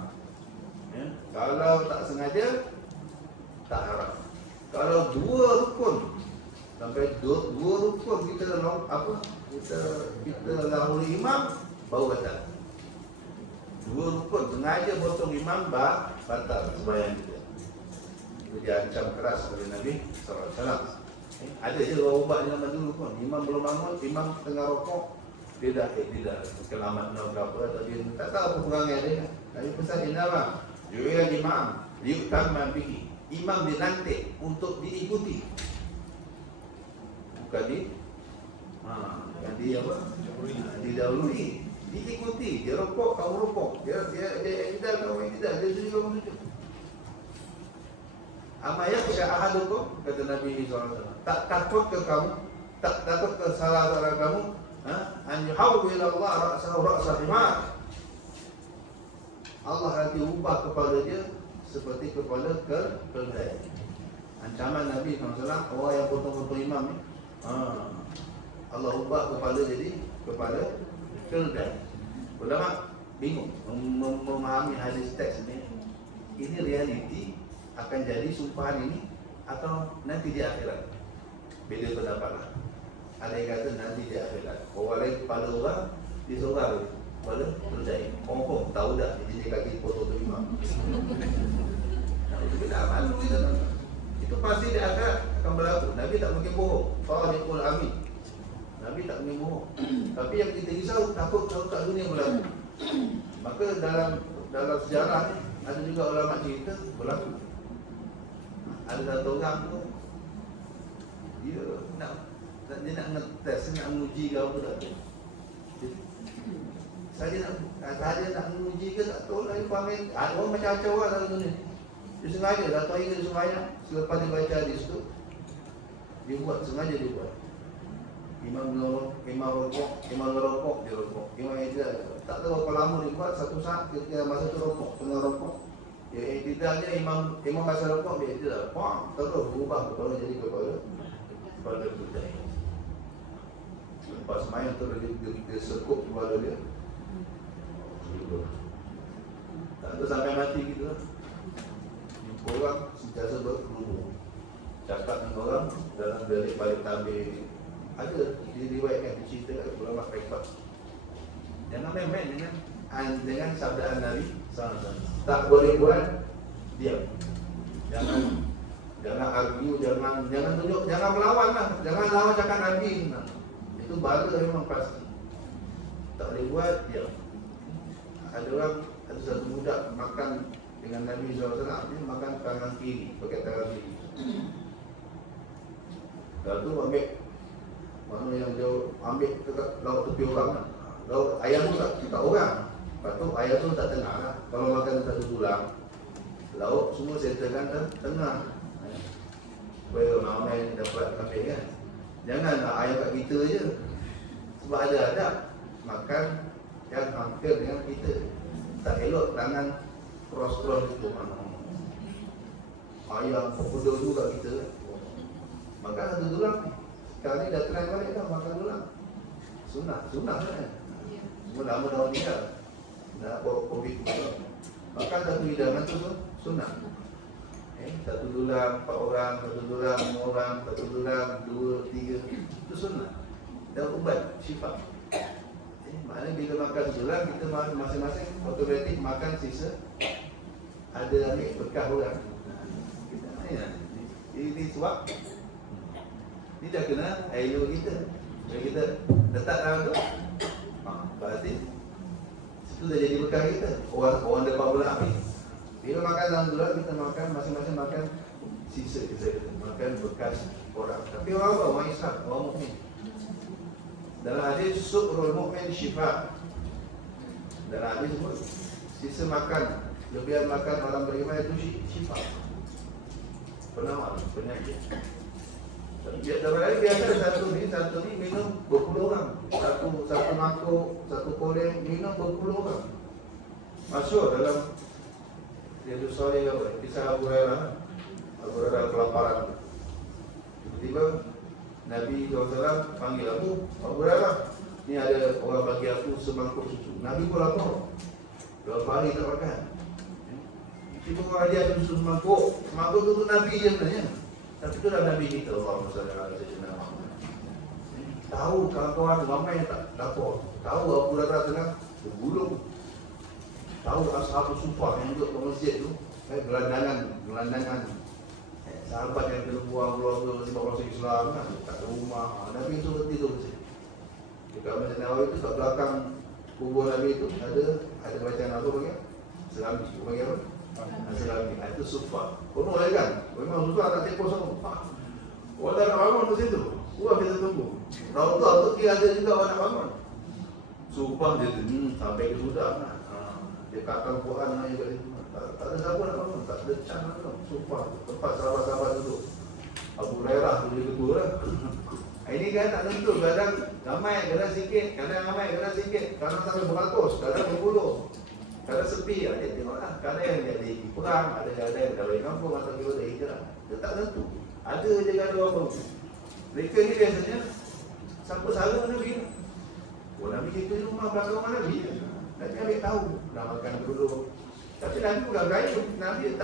Kalau tak sengaja, tak haram. Kalau dua rukun, sampai dua rukun kita dalam apa? Kita dahului imam baru batal. Dua rukun sengaja potong imam batal sembahyang kita. Itu diancam keras oleh Nabi SAW. Ada je orang ubat di zaman dulu pun. Imam belum bangun, imam tengah rokok, dia dah kelamat nak berapa, tapi tak tahu apa perangai dia. Nabi pesan inama yu'il imam liutamma bihi. Imam dilantik untuk diikuti, bukan didahului, diikuti. Dia rokok, kamu rokok. Dia iktidal, kamu iktidal. Dia sujud, kamu sujud. Ama yakhsha ahadukum, kata Nabi SAW, tak takut ke kamu, tak takut ke salah kamu, an yuhawwil Allah ra'sa himar. Allah nanti ubah kepada dia seperti kepala keledai. Ancaman Nabi SAW, orang yang potong-potong imam ni, Allah ubah kepala jadi kepala keledai. Ulama bingung memahami hadis teks ni. Ini realiti akan jadi sumpahan ini atau nanti di akhirat? Beda pendapat lah. Ada yang kata nanti di akhirat. Orang lain kepala orang disorang kepala keledai. Orang tahu dah jadi kaki potong imam. Itu beda malu kita. Itu pasti di akhirat akan berlaku. Nabi tak mungkin bohong. Sadiqul amin. Nabi tak mungkin bohong. Tapi yang kita risau takut kat dunia berlaku. Maka dalam sejarah ni ada juga ulama cerita berlaku. Ada satu orang tu dia nak ngetes, nak menguji ke apa tak. Saja nak menguji ke tak tahu lah. Dia panggil ada orang macam-macam orang dalam dunia. Dia sengaja datang ingat sembahyang, selepas dia baca hadis tu dia buat, sengaja dia buat. Imam rokok, dia rokok. Imam iktidal, tak tahu berapa lama dia buat. Satu saat ketika masa tu rokok, tengah rokok, dia iktidalnya imam masa rokok, dia iktidal. Terus berubah kepala jadi kepala keledai. Lepas main tu dia sekup kepala dia. Tak tahu sampai mati gitu. Jumpa orang sentiasa berkerumun. Cakap dengan orang dalam balik tabir. Ada diriwayatkan, diceritakan ulama rekod. Jangan main-main dengan sabdaan Nabi SAW. Tak boleh buat diam. Jangan argue, jangan tunjuk, jangan melawan lah. Jangan lawan cakap Nabi. Itu bala memang pasti. Tak boleh buat diam. Ada satu budak makan dengan Nabi SAW, dia makan tangan kiri, pakai tangan kiri. Lalu tu ambil mana yang jauh, ambil dekat laut tepi orang. Laut ayam tu tak orang. Lepas tu ayam tu tak tengah lah. Kalau makan satu tulang, laut semua settlekan tengah. Supaya ramai dapat ambil kan. Jangan ayam kat kita je. Sebab ada adab makan yang hampir dengan kita. Tak elok tangan cross itu mana. Ayam pedas juga kita. Makan satu tulang. Sekarang ni dah trend balik dah makan tulang. Sunnah kan. Semua lama dah tinggal. Dah COVID kemarin. Makan satu hidangan tu sunnah. Satu tulang 4 orang, satu tulang 5 orang, satu tulang 2, 3. Itu sunnah. Dan ubat syifa. Maknanya bila makan sebelah, kita masing-masing otomatik makan sisa. Ada ambil bekas orang. Ini suap. Ini dah kena air kita. Bila kita letak dalam tu, berarti itu dah jadi bekas kita. Orang dapat pula ambil. Bila makan dalam tu, kita makan masing-masing makan sisa kita. Makan bekas orang. Tapi orang apa? Orang Islam, orang mukmin. Dalam hadis su'rul mu'min syifa. Dalam hadis sebut sisa makan, lebihan makan orang beriman itu syifa. Penawar, penyakit. Dalam lain biasa satu ni minum berpuluh orang. Satu mangkuk, satu koreng minum berpuluh orang. Masuk dalam Riyadhus Shalihin apa? Kisah Abu Hurairah. Abu Hurairah kelaparan. Tiba-tiba Nabi SAW panggil Abu Hurairah, ni ada orang bagi aku semangkuk susu. Nabi pun lapar. Berapa hari tak makan. Tiba orang dia susu semangkuk. Semangkuk tu Nabi je sebenarnya. Tapi itulah Nabi kita, Allahumma salli ala sayyidina Muhammad. Tahu kawan-kawan ramai yang tak lapar. Tahu Abu Hurairah tengah bergulung. Tahu ashab sufah yang duduk ke masjid tu, gelandangan sahabat yang kena buang keluarga sebab masuk Islam kan, tak ada rumah. Nabi tu tidur di sini. Dekat Masjid Nabawi tu, kat belakang kubur Nabi tu ada bacaan apa bagi? Selami. Bagi apa? Selami. Itu sufah. Penuh lagi kan? Memang sufah tak tepos semua. Orang tak nak bangun di situ. Orang kita tunggu. Rautah tu kira ada juga orang nak bangun. Sufah dia tu sampai ke sudah kan. Dia katakan Quran aja kat situ. Tak ada siapa nak bangun, tak ada can nak bangun. Sumpah, tempat sahabat-sahabat duduk. Abu Hurairah tu dia ketua lah. Ini kan tak tentu, kadang ramai, kadang sikit, kadang ramai, kadang sikit. Kadang sampai beratus, kadang berpuluh. Kadang sepi, dia tengoklah. Kadang yang jadi perang, ada yang dari kampung atau kira dari hijrah. Dia tak tentu. Ada je ada orang. Mereka ni biasanya siapa salah Nabi. Oh Nabi kita di rumah belakang mana Nabi. Nabi ambil tahu, nak makan dulu. Tapi Nabi bukan kaya, Nabi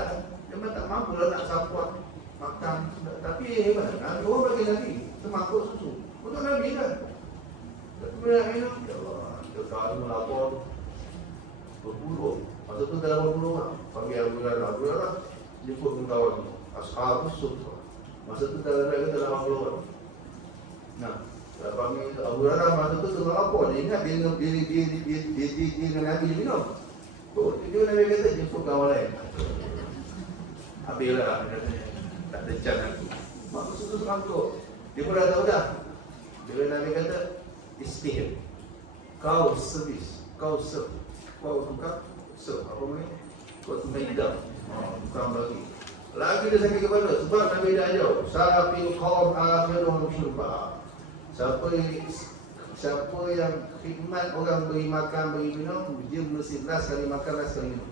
memang tak mampu lah nak support makan. Tapi hebat, Nabi orang bagi Nabi semangkuk susu untuk Nabi kan. Tapi bila nak minum, ya Allah, dia kali melapor berpuluh. Masa tu dalam berpuluh orang. Panggil Abu Hurairah, jemput kawan ashab sufa. Masa tu dalam 80 orang. Nah, panggil Abu Hurairah masa tu tengah lapor. Dia ingat dia dengan Nabi minum. Dia Nabi kata jemput kawan lain. Habislah tak ada can aku. Maksud susu semangkuk. Dia pun dah tahu dah. Bila Nabi kata istihim, kau servis, kau serve, kau tukar serve. Apa namanya? Kau tukar hidang. Bukan bagi. Lagi dia sakit kepala sebab Nabi dah ajar sabil qaum akhiruhum syurba. Siapa yang khidmat orang beri makan, beri minum, dia mesti last kali makan, last kali minum.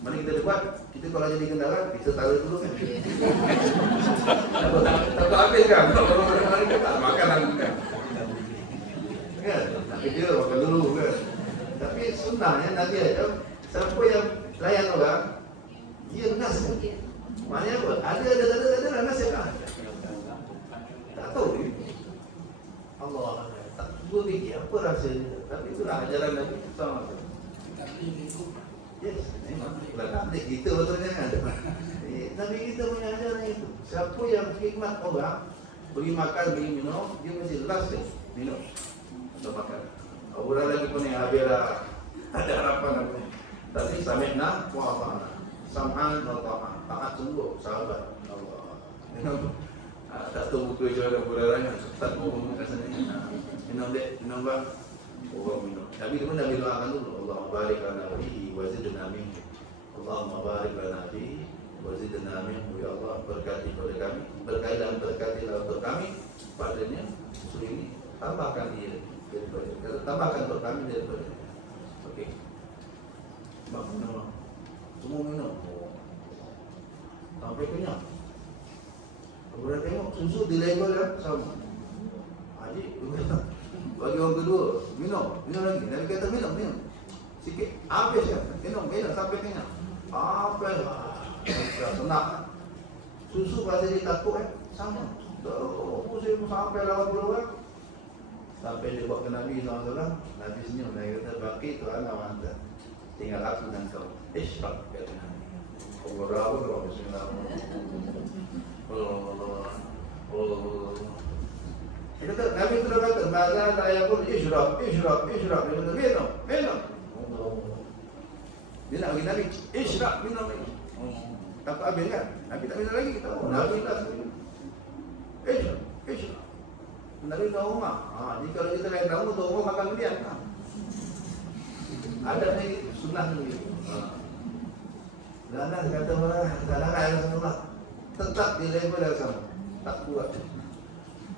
Mana kita debat, kita kalau jadi kendaraan, kita taruh dulu kan. Tak habis kan, kalau orang kita tak makan lagi kan. Kan, nak kerja makan dulu kan. Tapi sunnahnya Nabi ajar, siapa yang layan orang, dia nas kan. Maknanya apa? Ada nas kan. Tak tahu ni. Allah tak berfikir apa rasanya. Tapi itulah ajaran Nabi sama. Yes, Nabi kita betulnya kan. Nabi kita punya ajaran itu. Siapa yang khidmat orang, beri makan, beri minum, dia mesti last kan minum atau makan. Orang lagi pun yang habislah ada harapan apa. Tapi sami'na wa ata'na. Sam'an wa ta'an. Taat sungguh sahabat Allah. Tak tahu buku jualan bulan tak tahu rasanya. Minum dek, minum bang. Orang minum. Tapi itu pun Nabi doakan dulu. Allahumma barik lana fihi wa zidna minhu. Allahumma barik lana fihi wa zidna minhu. Ya Allah, berkati pada kami, berkati dan berkatilah untuk kami padanya susu ini. Tambahkan dia daripada. Tambahkan untuk kami daripada. Okey. Mak minum. Semua minum. Sampai kenyang. Orang tengok susu di label kan sama. Haji bagi orang kedua minum lagi. Nabi kata minum sikit habis kan. Minum sampai kenyang. Apa senang. Susu pasal dia takut sama. Terus sampai 80 orang. Sampai dia buat ke Nabi SAW, Nabi senyum. Nabi kata, baki Tuhan awanta. Tinggal aku dan kau. Ishraq, kata Nabi. Allah, bismillahirrahmanirrahim. Allah. Dia kata, Nabi itu dah kata, maka saya pun isyraq. Dia kata, minum. Dia nak bagi Nabi, isyraq, minum lagi. Takut habis kan? Nabi tak minum lagi. Nabi tak setuju. Isyraq. Nabi tahu rumah. Jadi kalau kita lain tahu, tahu rumah makan kemudian. Ada ni sunnah ni. Dan dia kata, kadang-kadang air Rasulullah tetap di level yang sama. Tak kuat.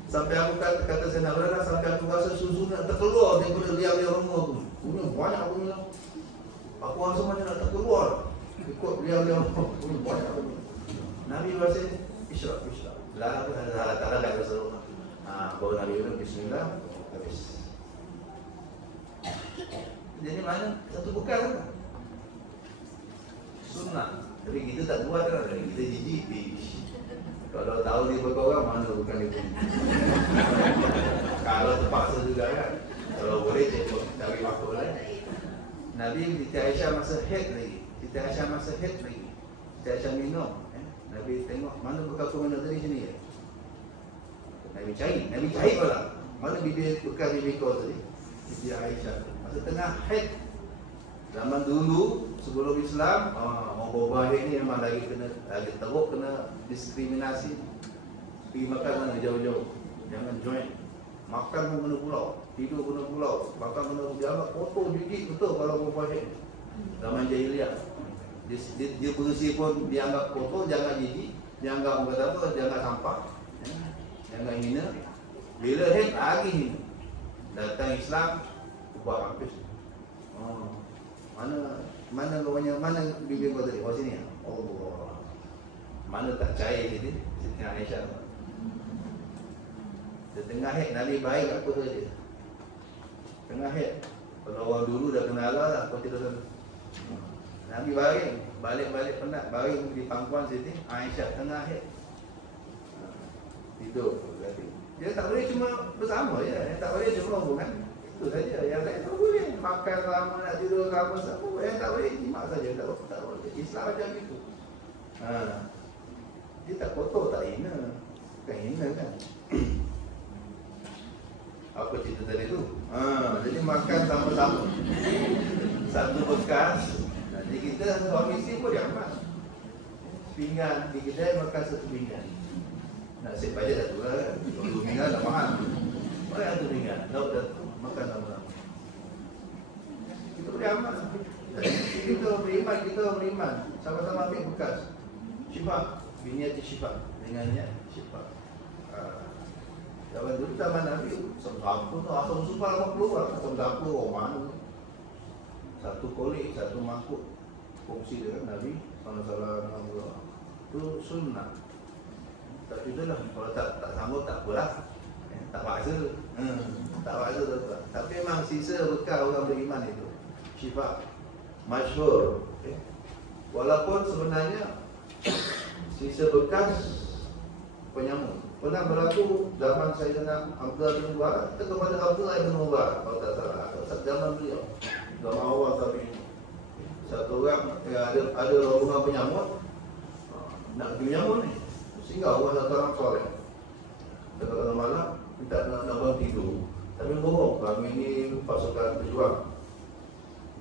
Sampai aku kata saya nak berada, sampai aku rasa susu nak terkeluar daripada liang-liang rumah tu. Banyak punya. Aku rasa macam nak terkeluar. Ikut liang-liang rumah. Banyak punya. Nabi rasa isyraq. Lah aku ada tak Rasulullah. Baru Nabi itu bismillah, habis. Jadi mana? Satu bekal. Sunnah. Tapi kita tak buat kan? Kita jijik. Kalau tahu dia berkorang, mana bukan itu. Kalau terpaksa juga kan. Kalau boleh, cari waktu lain. Nabi Siti Aisyah masa haid lagi. Siti Aisyah minum. Nabi tengok, mana bekal kau minum tadi sini ya? Nabi cari pula. Mana bibir bekal bibir kau tadi? Siti Aisyah. Masa tengah haid. Zaman dulu sebelum Islam, orang berubah ni memang lagi teruk kena diskriminasi. Pergi makan kena jauh-jauh. Jangan join. Makan pun kena pulau, tidur kena pulau, makan kena dianggap kotor jijik betul kalau berubah ni. Zaman jahiliah. Dia bersih pun dianggap kotor, jangan jijik, dianggap orang kata apa, jangan sampah. Jangan hina. Bila haid lagi hina. Datang Islam, ubah habis. Mana bibir kau tadi? Oh sini ya? Allah. Mana tak cair gitu? Siti Aisyah. Tengah haid Nabi baik apa saja. Tengah haid. Kalau orang dulu dah kenal lah, kau tidak tahu. Nabi balik penat, baring di pangkuan Siti Aisyah tengah haid. Tidur. Dia tak boleh cuma bersama je, tak boleh cuma hubungan. Itu saja. Yang lain tak boleh. Makan sama, nak tidur sama, yang tak boleh jimat saja. Tak boleh. Islam macam itu. Dia tak kotor, tak hina. Bukan hina kan. Apa cerita tadi tu? Jadi makan sama-sama. Satu bekas. Jadi kita suami isteri pun diamat. Pinggan di kedai makan satu pinggan. Nak sip bajet satu lah. 2 pinggan tak mahal. Mana satu pinggan? Lauk dah makan sama-sama. Kita boleh amat. Kita beriman. Sama-sama ambil bekas. Syifa. Bini hati Syifa. Dengannya Syifa. Zaman dulu zaman Nabi, sampun tu asam supal 80 orang. Asam dapur orang mana. Satu kolik, satu mangkuk. Fungsi dengan Nabi SAW. Itu sunnah. Tak sudahlah. Kalau tak sambut tak apalah. Tak paksa. Tak paksa tak. Tapi memang sisa bekal orang beriman itu. Syifa. Masyhur. Walaupun sebenarnya sisa bekas penyambung. Pernah berlaku zaman Sayyidina Abdullah bin Mubarak kepada Abdullah bin Mubarak kalau tak salah. Zaman beliau. Zaman awal tapi satu orang ada rumah penyambut nak pergi menyambut ni. Sehingga orang soleh. Dekat malam minta nak bangun tidur. Tapi bohong, kami ni pasukan berjuang.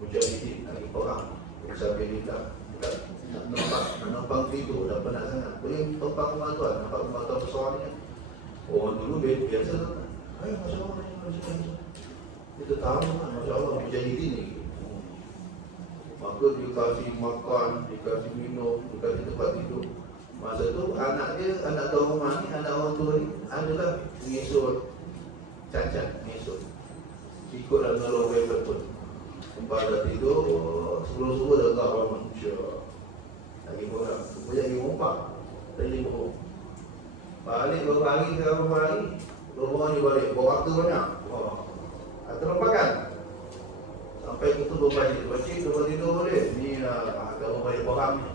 Mujahidin, lagi orang. Fisabilillah. Nak numpang tidur, dah penat sangat. Boleh tumpang rumah tuan, nampak rumah tuan besar ni kan. Orang dulu biasa tu. Masya Allah, kita tahu kan, Masya Allah, Mujahidin ni. Maka dia kasih makan, dia kasih minum, dia kasih tempat tidur. Masa tu anak dia, anak tuan rumah ni, anak orang tua ni adalah mengisur cacat, mengisur. Ikut dalam lorong pun. Tempat dah tidur, sebelum-sebelum dah tak ramai. Lagi orang, rupanya lagi rumah. Tadi bohong. Balik beberapa hari ke beberapa hari, rumah ni balik, bawa waktu banyak. Terlupakan. Sampai kita berbalik, bacik, tempat tidur boleh. Ni agak berbalik orang ni.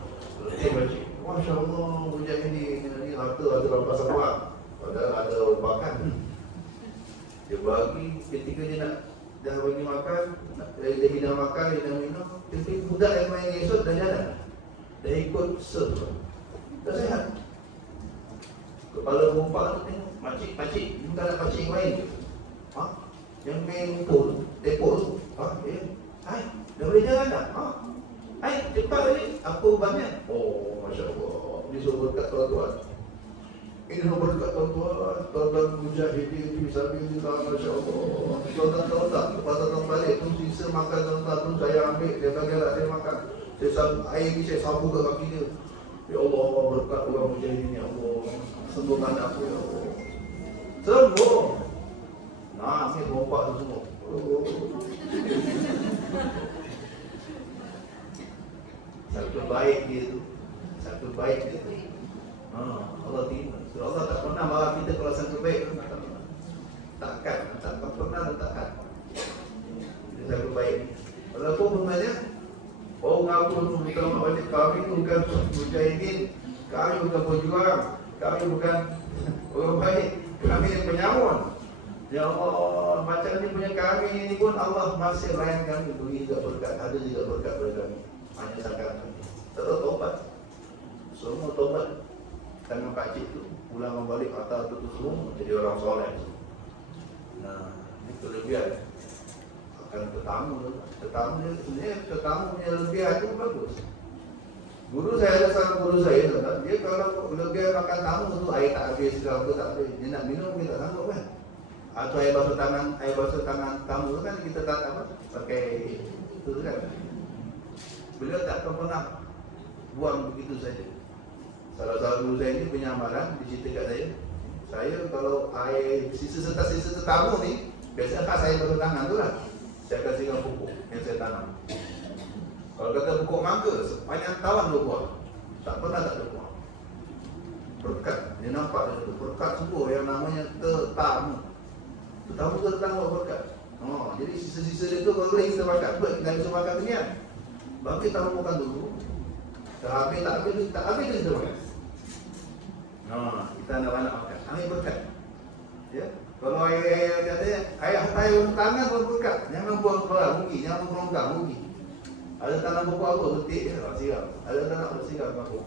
Letih bacik. Masya Allah, hujat ini harta ada rampas apa. Padahal ada makan. Dia bagi ketika dia nak dah bagi makan, dia hidang makan, hidang minum, tapi budak yang main esok dah jalan. Dah ikut serve. Dah sihat. Kepala bomba tu tengok, makcik, bukan nak makcik yang main. Ha? Yang main pool, depot tu. Ha? Ya. Hai, dah boleh jalan dah. Ha? Hai, cepat balik. Apa ubatnya? Oh, Masya Allah. Dia suruh berkat tuan-tuan. Ini nomor dekat tuan-tuan, tuan-tuan mujahidin di sabilillah, Masya Allah. Tuan-tuan tahu tak, lepas tuan-tuan balik tu sisa makan tuan-tuan tu saya ambil, dia bagi anak saya makan. Saya sabu, air ni saya sabu ke kaki dia. Ya Allah, berkat orang mujahidin, ya Allah. Sembuhkan aku, ya Allah. Sembuh. Nah, ambil rompak tu semua. Satu baik dia tu, satu baik dia tu. Allah terima. Allah tak pernah marah kita kalau sangka baik. Takkan, tak pernah dan takkan. Kita sangka baik. Walaupun sebenarnya orang ngaku tu minta maaf balik, kami bukan mujahidin, kami bukan pejuang, kami bukan orang baik, kami ni penyamun. Ya Allah, macam ni punya kami ni pun Allah masih layan kami, beri juga berkat, ada juga berkat pada kami. Hanya sangka kami. Terus tobat. Semua tobat. Tangan pakcik tu pulang membalik atas tu semua jadi orang soleh. Nah, ini kelebihan. Akan tetamu tu. Tetamu dia sebenarnya tetamu punya lebihan tu bagus. Guru saya ada salah guru saya tu, dia kalau lebihan makan tamu tu air tak habis ke apa tak habis. Dia nak minum kita tak sanggup kan. Atau air basuh tangan tamu tu kan kita tak apa pakai itu kan. Beliau tak pernah buang begitu saja. Salah satu guru saya ni punya amalan, dia cerita kat saya. Saya kalau air sisa tetamu ni, biasa khas saya basuh tangan tu lah. Saya kasih dengan pupuk yang saya tanam. Kalau kata pupuk mangga, sepanjang tahun dia buah. Tak pernah tak ada buah. Berkat, dia nampak dia tu. Berkat semua yang namanya tetamu. Tetamu tu tetamu berkat. Jadi sisa-sisa dia tu kalau boleh kita makan. Kita bisa makan kenyang. Bagi tamu makan dulu. Tak habis kita makan. Kita anak-anak makan. Ambil berkat. Ya. Kalau ayah katanya, ayah tangan pun berkat. Jangan buang keluar, rugi. Jangan berlonggang, rugi. Ada tanam pokok apa, betik je, siram. Ada tanam apa, siram pokok.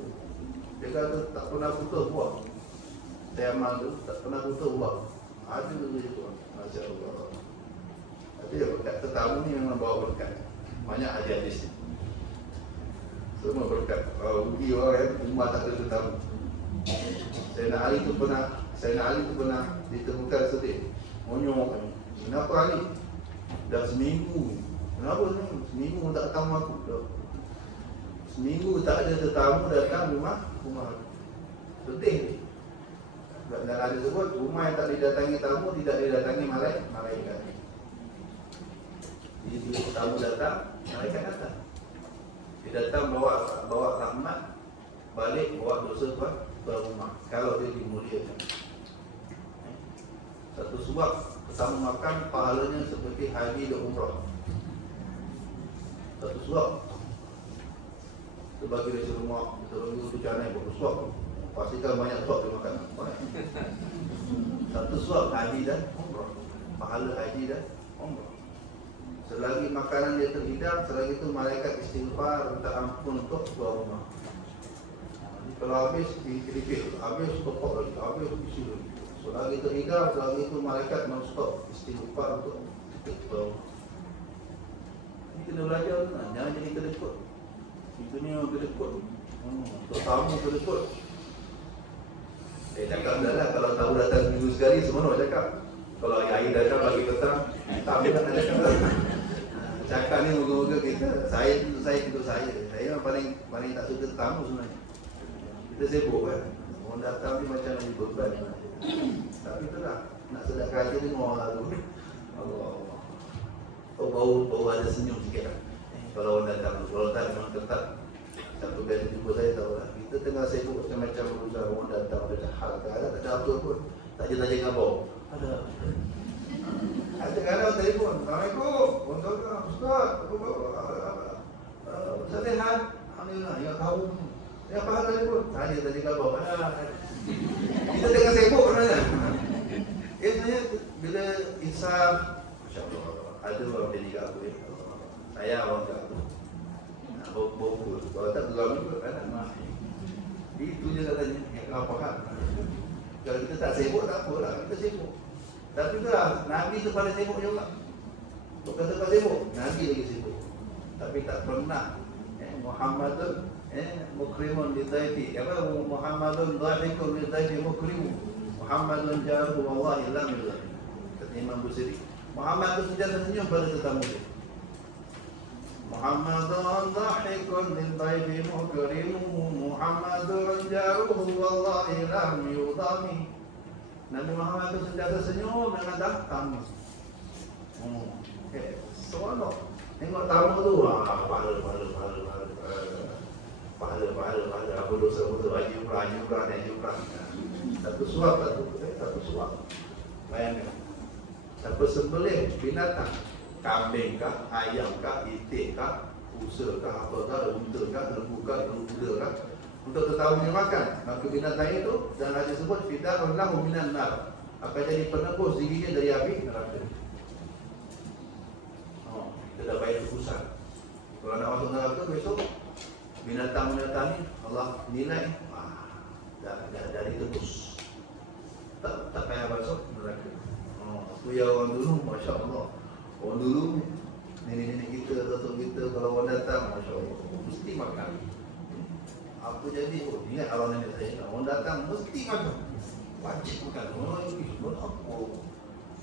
Dia kata tak pernah putus buah. Saya amal tu, tak pernah putus buah. Ada je tu. Masya Allah. Tapi berkat tetamu ni memang bawa berkat. Banyak hadis ni. Semua berkat. Rugi orang yang rumah tak ada tetamu. Sayyidina Ali tu pernah ditemukan sedih. Monyok. Kenapa Ali? Dah seminggu. Kenapa seminggu pun tak tamu aku? Seminggu tak ada tetamu datang rumah aku. Sedih. Dan ada sebut rumah yang tak didatangi tamu tidak didatangi malaikat. Jadi tamu datang, malaikat datang. Dia datang bawa rahmat, balik bawa dosa ke rumah. Kalau dia dimuliakan. Satu suap pertama makan pahalanya seperti haji dan umrah. Satu suap. Sebagi dia rumah, kita tunggu tu canai bersuap. Pastikan banyak suap dia makan. Satu suap haji dan umrah. Pahala haji dan umrah. Selagi makanan dia terhidang, selagi itu malaikat istighfar minta ampun untuk keluar rumah. Kalau habis dikit-dikit, habis stop lagi, habis isi lagi. Selagi terhidang, selagi itu malaikat non-stop istighfar untuk keluar rumah. Ini kena belajar tu, jangan jadi kedekut. Itu ni orang kedekut. Untuk tamu kedekut. Cakap dah lah, kalau tamu datang minggu sekali, semua nak cakap. Kalau air datang bagi petang, tamu kan nak cakap. Cakap ni moga-moga kita, saya untuk saya. Saya yang paling tak suka tamu sebenarnya. Kita sibuk kan. Orang datang ni macam lagi beban. Tapi itulah, nak sedap kerja ni orang lalu. Allah. Bau ada senyum sikit lah. Kalau orang datang, kalau tak memang tetap. Satu kali jumpa saya tahu lah. Kita tengah sibuk macam berusaha orang datang. Ada tak ada apa pun. Tak je khabar. Ada. Ada kadang telefon. Assalamualaikum. Waalaikumsalam. Ustaz. Ustaz sihat. Alhamdulillah. Ya tahu. Ya faham telefon. Tanya tadi khabar. Kita tengah sibuk sebenarnya. Sebenarnya bila insaf, Masya Allah, ada orang jadi kat aku, saya orang kat aku, bau kalau tak geram juga kan, itu je katanya, yang kau faham. Kalau kita tak sibuk tak apalah, kita sibuk. Tapi itulah, Nabi tu pada sibuk juga. Bukan tempat sibuk, Nabi lagi sibuk. Tapi tak pernah Muhammadun mukrimun lidhaifi, apa Muhammadun dhahikun lidhaifi mukrimun, Muhammadun jaruhu wallahi lam yudhaifi. Kata Imam Busiri, Muhammad itu sentiasa senyum pada tetamu dia. Muhammadun dhahikun lidhaifi mukrimun, Muhammadun jaruhu wallahi lam yudhaifi. Nabi Muhammad itu sentiasa senyum dengan tamu. Seronok. Tengok tamu tu, pahala, apa dosa, haji umrah. Satu suap, satu suap. Bayangkan. Siapa sembelih binatang, kambing kah, ayam kah, itik kah, usa kah, apa kah, unta kah, lembu kah, kuda kah, untuk tetamu yang makan, maka binatang itu dan hadis sebut fidarun lahu minan nar, akan jadi penebus dirinya dari api neraka. Kita dah bayar tebusan. Kalau nak masuk neraka besok, binatang-binatang ni Allah nilai, dah ditebus. Tak payah masuk neraka. Tu ya orang dulu, Masya Allah. Orang dulu, nenek-nenek kita, datuk kita, kalau orang datang, Masya Allah, mesti makan. Apa jadi? Ingat arwah nenek saya, orang datang mesti makan. Wajib makan. Apa?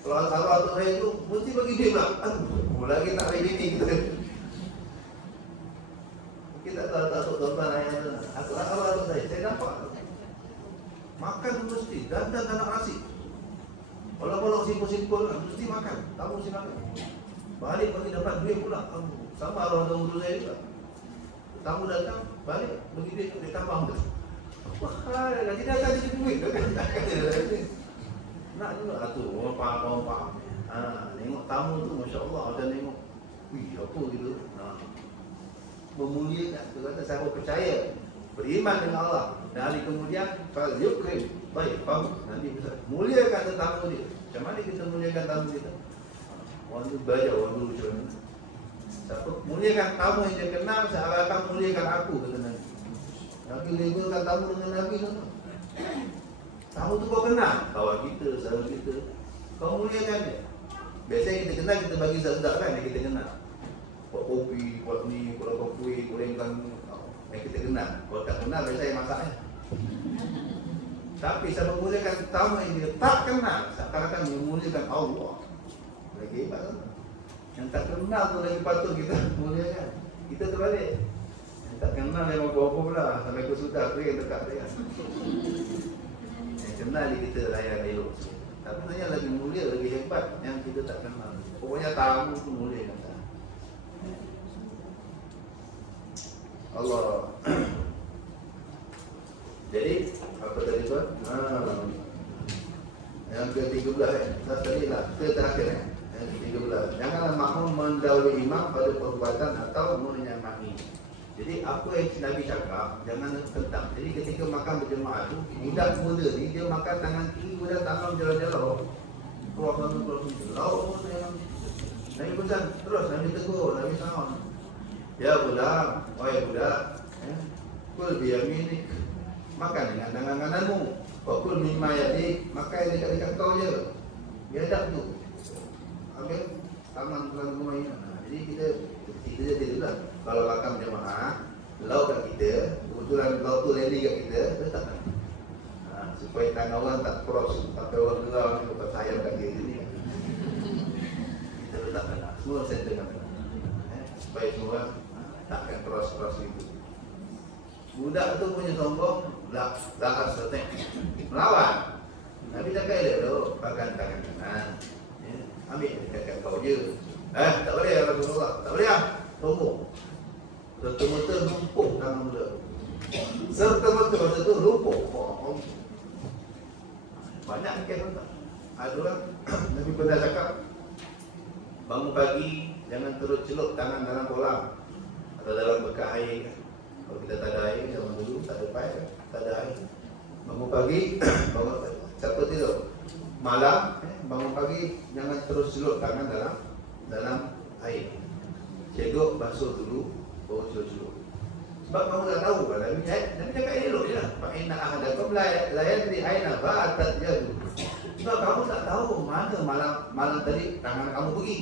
Kalau arwah atuk saya tu, mesti bagi dia pula. Lagi tak ada bini kita. Kita tak tahu tuan-tuan ayah tu. Arwah atuk saya nampak. Makan mesti, dan tak nak nasi. Kalau simpul-simpul, mesti makan. Tamu mesti makan. Balik pagi dapat duit pula. Sama arwah dahulu saya juga. Tamu datang, balik, bagi duit, dia tambah tu. Wah, nanti dah ada duit. Nak juga tu, orang faham. Tengok tamu tu, Masya Allah, dan tengok, wih, apa gitu. Memuliakan, tu kata siapa percaya, beriman dengan Allah, dan hari kemudian, fal yukrim, baik, faham, nanti bisa muliakan tetamu dia. Macam mana kita muliakan tamu kita? Orang tu belajar, orang dulu macam mana. Siapa muliakan tamu yang dia kenal, seakan muliakan aku, kata Nabi. Nabi labelkan tamu dengan Nabi tu. Tamu tu kau kenal, kawan kita, saudara kita, kau muliakan dia. Biasanya kita kenal, kita bagi sedap kan yang kita kenal. Buat kopi, buat ni, buat kopi, gorengkan yang kita kenal. Kalau tak kenal, biasanya masaknya. Tapi saya memuliakan tamu yang dia tak kenal, seakan-akan memuliakan Allah. Lagi hebat tu. Yang tak kenal tu lagi patut kita muliakan. Kita terbalik. Yang tak kenal memang apa-apa pula, sampai ke sudah, tu yang dekat dia. Yang kenal kita layan elok. Tapi sebenarnya lagi mulia, lagi hebat yang kita tak kenal. Pokoknya tamu tu mulia kata. Allah. Jadi apa tadi tuan? Yang ke-13 tadi lah, terakhir yang ke-13. Janganlah makmum mendahului imam pada perbuatan atau menyamai. Jadi apa yang Nabi cakap, jangan tentang. Jadi ketika makan berjemaah tu, budak muda ni dia makan tangan kiri, budak tangan jalan-jalan. Keluar laut. Nabi pesan terus, Nabi tegur, Nabi sahun. Ya budak, wahai budak, kul biyaminik, makan dengan tangan kananmu. Wakul mimma yadik, makan dekat-dekat kau je. Biadab tu. Ambil tangan tuan rumah ini. Jadi kita je lah. Kalau makan berjemaah, lauk kat kita, kebetulan lauk tu lady kat kita, letakkan. Supaya tangan orang tak cross, sampai orang geram ni lepas sayang kat dia ni. Kita letakkan lah. Semua center kan. Supaya semua orang takkan cross itu. Budak tu punya sombong, lahar setek, melawan. Nabi cakap dia tu, pakai tangan kanan, ambil dekat kau je. Tak boleh ya Rasulullah, tak boleh lah, sombong. Serta-merta lumpuh tangan budak. Serta-merta masa tu lumpuh. Banyak kes tuan. Ada orang, Nabi pernah cakap, bangun pagi, jangan terus celup tangan dalam kolam atau dalam bekas air. Kalau kita tak ada air, zaman dulu tak ada paip, tak ada air. Bangun pagi, bangun siapa tidur? Malam, bangun pagi jangan terus celup tangan dalam air. Cedok basuh dulu, baru celup. Sebab kamu tak tahu kan, Nabi cakap elok je lah. Fa inna ahadakum la yadri aina ba'atat yadu. Sebab kamu tak tahu mana malam tadi tangan kamu pergi.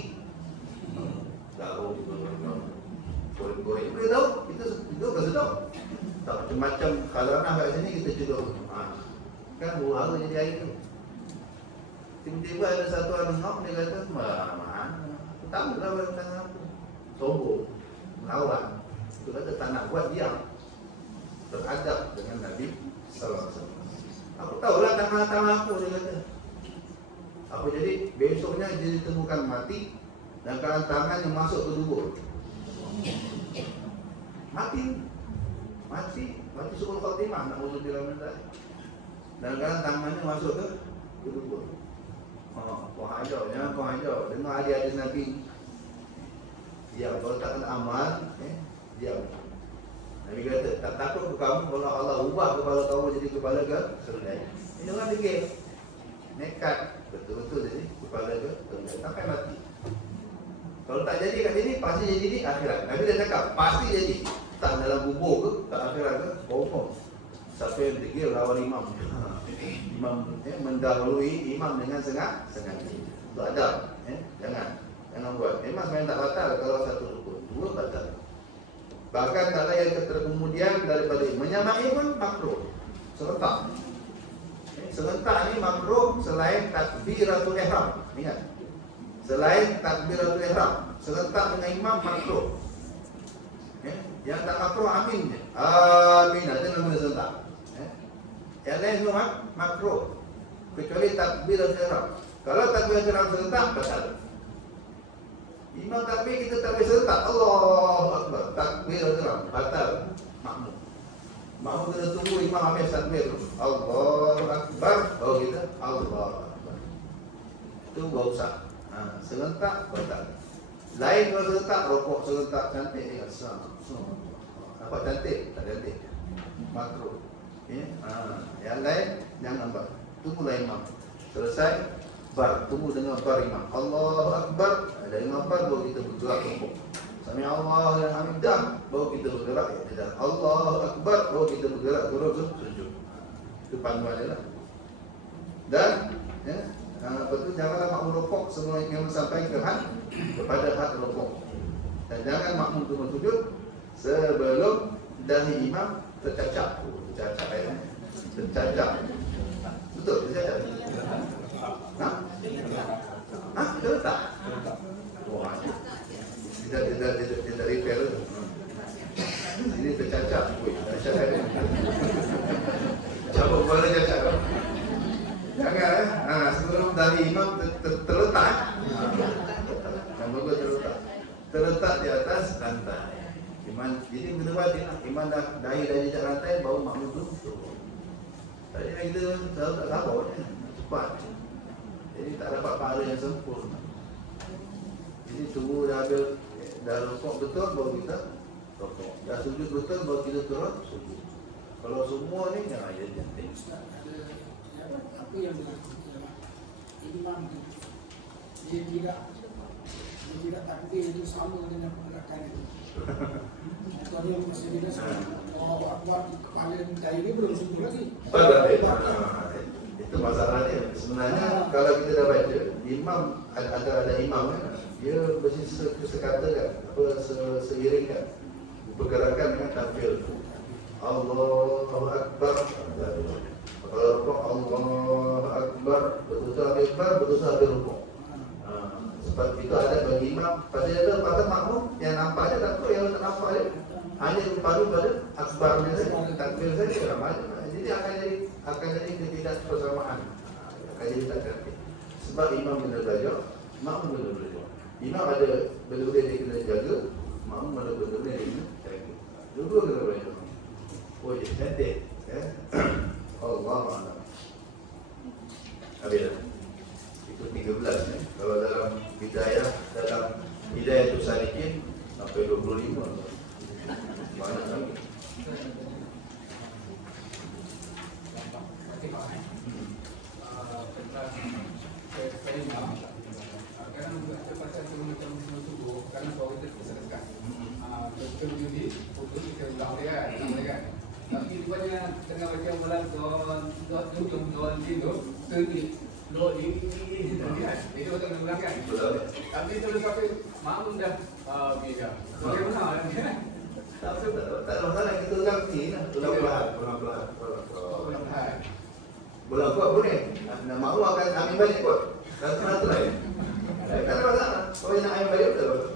Tahu goreng-goreng boleh tahu, kita tak tahu. Tak macam-macam kalau nak kat sini kita celup. Kan huru-hara jadi air tu. Tiba-tiba ada satu orang ngok, dia kata, mana? Aku tahu lah orang tangan aku. Sombong, melawan. Dia kata tak nak buat diam. Beradab dengan Nabi Sallallahu Alaihi Wasallam. Aku tahulah tangan-tangan aku, dia kata. Apa jadi? Besoknya dia ditemukan mati dan kadang tangannya masuk ke dubur. Mati suruh Fatimah nak usul dia minta. Dan kadang tangannya masuk ke dubur. Kau hajar, jangan kau hajar. Dengar hadis Nabi. Diam, kalau tak kena amal, diam. Nabi kata, tak takut ke kamu kalau Allah ubah kepala kamu jadi kepala ke keledai. Ini orang fikir nekat, betul-betul jadi kepala ke keledai sampai mati. Kalau tak jadi kat sini, pasti jadi di akhirat. Nabi dah cakap, pasti jadi. Tak dalam kubur ke, tak akhirat ke, confirm. Siapa yang degil lawan imam. Imam mendahului imam dengan sengaja. Itu adab. Jangan buat. Memang sebenarnya tak batal kalau satu rukun. Dua batal. Bahkan tak lain kemudian daripada menyamai pun makruh. Serentak. Serentak ni makruh selain takbiratul ihram. Ingat. Selain takbiratul ihram, serentak dengan imam makruh. Yang tak makruh amin je. Amin ada nama serentak. Yang lain semua makruh. Kecuali takbiratul ihram. Kalau takbiratul ihram serentak batal. Imam takbir kita takbir serentak. Allahu Akbar. Takbiratul ihram batal. Makmum. Makmum kena tunggu imam habis takbir tu. Allahu Akbar. Oh kita Allahu Akbar. Itu baru sah. Serentak batal. Lain kalau serentak, rokok serentak cantik ni asam. Nampak cantik? Tak cantik. Makruh. Yang lain jangan bar. Tunggulah imam. Selesai bar, tunggu dengan bar imam. Allahu Akbar. Dari imam bar baru kita bergerak rokok. Sami Allah yang hamidah baru kita bergerak ya. Allahu Akbar baru kita bergerak sujud. Itu panduan dia lah. Dan janganlah makmum rokok semua yang sampai ke had kepada had rokok. Dan jangan makmum turun sujud sebelum dahi imam tercacap. Tercacap. Betul tercacap. Betul tak? Wah. Tidak repair tu. Ini tercacap. Tercacap. Cabut kepala cacat. Jangan sebelum dari imam terletak. Yang bagus terletak di atas lantai. Jadi kena buat imam dah dahi lantai baru makmum tu. Tadi kita selalu tak sabar cepat. Jadi tak dapat pahala yang sempurna. Jadi tunggu dah rukuk betul baru kita rukuk. Dah sujud betul baru kita turun sujud. Kalau semua ni jangan ada jantik. Apa yang imam dia tidak takbir itu sama dengan pergerakan itu. Kalau yang masih bila Allahu Akbar kepala dari ini belum sujud lagi. Itu masalahnya. Sebenarnya kalau kita dah baca imam ada imam kan, dia mesti sekata kan, seiring kan pergerakan dengan takbir. Allahu Akbar. Kalau rukuk Allahu Akbar, betul-betul habis akbar, betul-betul habis rukuk. Sebab itu ada bagi imam. Pada makmum yang nampak dia takut, yang tak nampak dia hanya berpadu pada akbarnya saja, takbir saja. Jadi akan jadi ketidakpersamaan. Akan jadi tak cantik. Sebab imam kena belajar, makmum kena belajar. Imam ada benda-benda dia kena jaga, makmum ada benda-benda dia kena jaga. Dua-dua kena belajar. Oh, dia cantik. Allah. Habis dah. Itu 13 Kalau dalam hidayah tu salikin sampai 25. Banyak lagi. Tentang Kadang pasal tu macam subuh, kadang suara kita tersekat. Kita begini, fokus kita ulang dia kan. Tapi rupanya tengah baca malam don tu, terdi lo ini kan. Itu betul ulang kan. Tapi terus sampai malam dah beda. Bagaimana kan? Tak ada masalah, kita ulang ni, ulang pelan-pelan. Bulan kuat boleh. Nak mahu akan ambil balik kuat. Kalau tu lain. Tak ada masalah. Kalau nak ambil balik betul.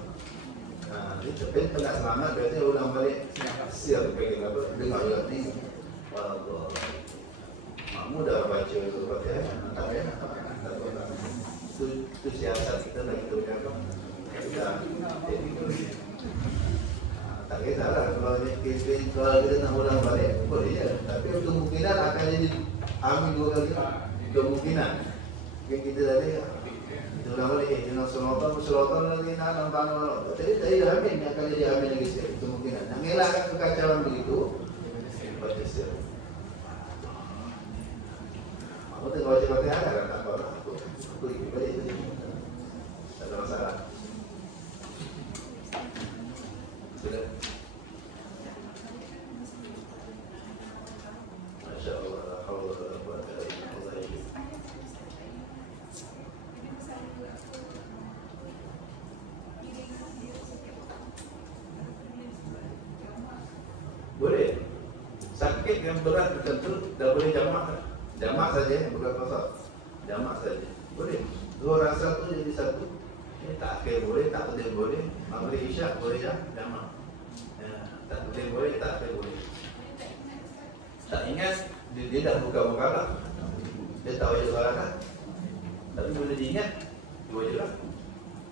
Tapi tengah selamat biasanya ulang balik. Siap bagi apa? Dengar juga ni. Allah. Makmu dah baca Al-Fatihah. Tak payah. Itu siasat kita lagi tu apa? Tak kisahlah kalau kita nak ulang balik boleh je. Tapi kemungkinan akan jadi amin 2 kali. Kemungkinan. Mungkin kita tadi kita ulang balik dengan selatan lagi nak nampak. Jadi dah amin yang akan jadi amin lagi sekali. Kemungkinan. Nak elakkan kekacauan begitu. Baca sir. Aku tengok baca Fatihah kan tak apa lah. Aku ikut balik tadi. Tak ada masalah. Sudah. Masya Allah, la haula wa la quwwata illa billah. Boleh. Sakit yang berat tertentu dah boleh jamak. Jamak saja, bukan kosong. Jamak saja. Boleh. 2 rasa tu jadi satu. Tak akhir boleh, tak boleh boleh. Maghrib Isyak boleh dah, jamak. Tak boleh, tak boleh. Tak ingat, dia dah buka mukalah. Dia tahu je soalan dah. Tapi bila dia ingat, 2 je lah.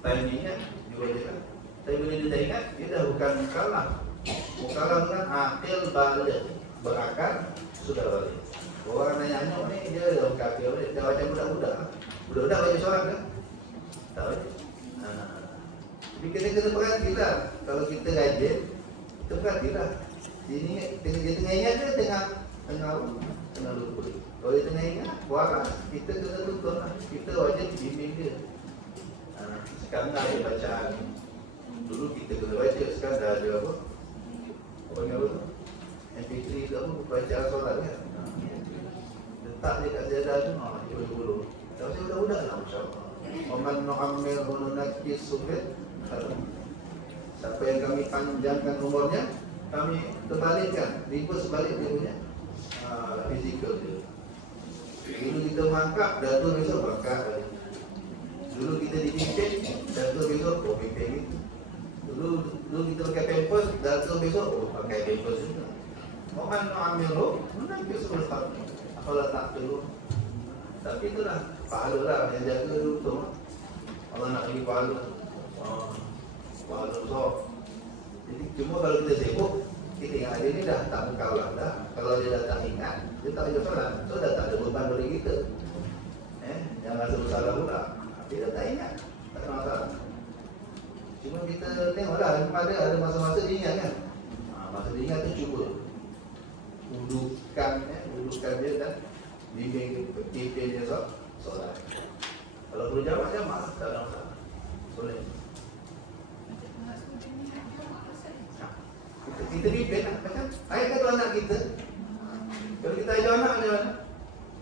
Time dia ingat, 2 je lah. Tapi bila dia tak ingat, dia dah bukan mukalah. Mukalah kan akil balik. Berakal, sudah balik. Orang nanya-nanya ni, dia dah buka akil balik. Dia macam budak-budak. Budak-budak baca soalan kan? Tak baca. Jadi kena perhatilah. Kalau kita rajin, kita perhatilah. Dia tengah ingat dia tengah lupa. Kalau dia tengah ingat, waras. Kita kena tuntun lah. Kita wajib bimbing dia. Sekarang dah ada bacaan. Dulu kita kena baca, sekarang dah ada apa? Apa ni apa tu? MP3 tu apa? Bacaan solat kan? Letak dia kat sejadah tu, dia boleh. Kalau saya budak-budak lah, insyaAllah. Oman nu'ammir hununakis subit. Siapa yang kami panjangkan umurnya, kami terbalikkan, reverse balik dia punya fizikal dia. Dulu kita mangkap, datuk besok mangkap balik. Dulu kita dipimpin, datuk besok pimpin gitu. Dulu kita pakai pampers, datuk besok pakai pampers juga. Oman nu'ammir hununakis subit. Kalau tak perlu. Tapi itulah pahala lah yang jaga dulu tu. Allah nak bagi pahala. Pahala besar. Jadi cuma kalau kita sibuk, kita ingat dia ni dah tak mukalah dah. Kalau dia dah tak ingat, dia tak ada solat. So dah tak ada beban bagi kita. Jangan rasa bersalah pula. Dia dah tak ingat, tak ada masalah. Cuma kita tengoklah, ada masa-masa dia ingat kan. Masa dia ingat tu cuba Dudukan dia dan bimbing pimpin dia solat. Kalau perlu jamak, tak ada masalah. Boleh. Kita pimpin lah. Macam ayat kata anak kita. Kalau kita ajar anak macam mana?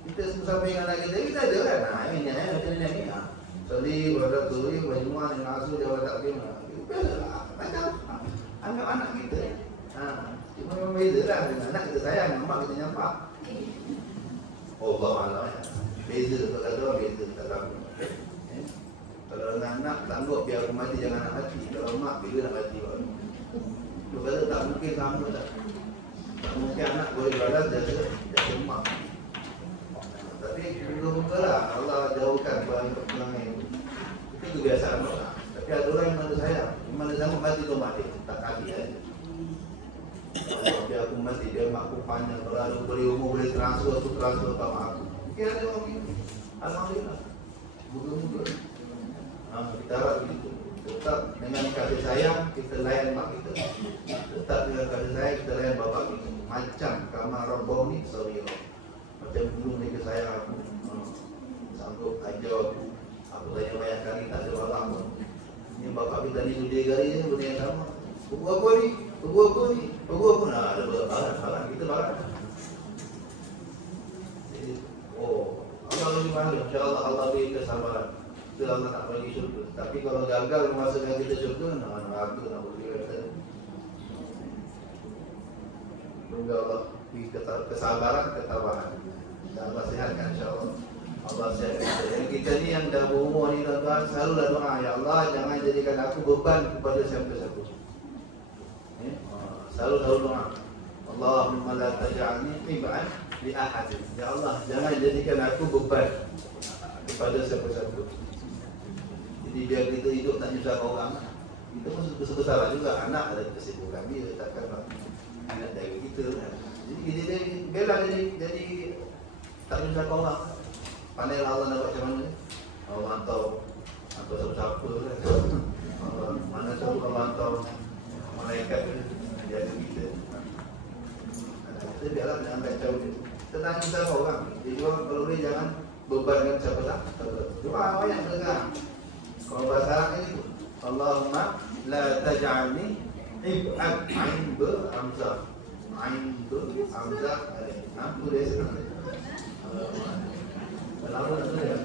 Kita samping anak kita ada kan? Ini macam ni. Sali, wadah turi, wajmuah, yang asuh, jawab taklim. Macam anggap anak kita. Cuma memang beza lah. Dengan anak kita sayang, nampak kita nyampak. Allah Allah. Beza kalau ada orang beza tak tahu. Kalau dengan anak sanggup biar aku mati, jangan anak mati. Kalau mak bila nak mati baru. Dia kata tak mungkin sama tak. Tak mungkin anak boleh balas jasa mak. Tapi muka-muka lah Allah jauhkan pelangai itu. Itu kebiasaan lah. Tapi ada orang yang mana sayang. Mana sanggup mati tu mati. Tak kaki aja. Biar aku mati, dia mak aku panjang. Lalu beri umur, boleh transfer ke mak aku. Mungkin ada orang ini. Alhamdulillah. Muka-muka. Kita harap begitu. Tetap dengan kasih sayang kita layan mak kita. Tetap dengan kasih sayang kita layan bapa kita. Macam kamar Rabbah ni, sorry Allah. Macam dulu mereka sayang aku, sanggup ajar aku Aku tanya banyak kali tak ada orang pun. Ini bapak kita ni tu dia gari je benda yang sama. Pukul apa ni? Pukul apa ni? Pukul apa? Nah, ada barang kita barang. Jadi, Allah lebih mahal. InsyaAllah Allah beri kesabaran. Itu Allah nak bagi syurga. Tapi kalau gagal memasukkan kita syurga, aku nak beri kata. Semoga Allah beri kesabaran, ketabahan. Dan Allah sihatkan insyaAllah. Allah sihatkan. Yang kita ni yang dah berumur ni tuan-tuan, selalulah doa. Ya Allah, jangan jadikan aku beban kepada siapa-siapa. Selalu doa. Allahumma la taj'alni ib'an li ahadin. Ya Allah, jangan jadikan aku beban kepada siapa-siapa. Jadi biar kita hidup tak nyusahkan orang. Kita pun besar-besar juga. Anak ada kesibukan dia, takkan anak jaga kita. Jadi kita biarlah jadi tak nyusahkan orang. Pandailah Allah nak buat macam mana. Allah hantar siapa-siapa kan. Mana tahu kalau hantar malaikat jaga kita. Kita biarlah jangan kacau dia. Kita tak nyusahkan orang. Jadi orang kalau boleh jangan bebankan siapa-siapa. Doa banyak dengar. Kalau bahasa Arab ni Allahumma la taj'alni ib'an ain be hamzah. Ain be hamzah. Nampu dia sebenarnya. Lama nak tu ya.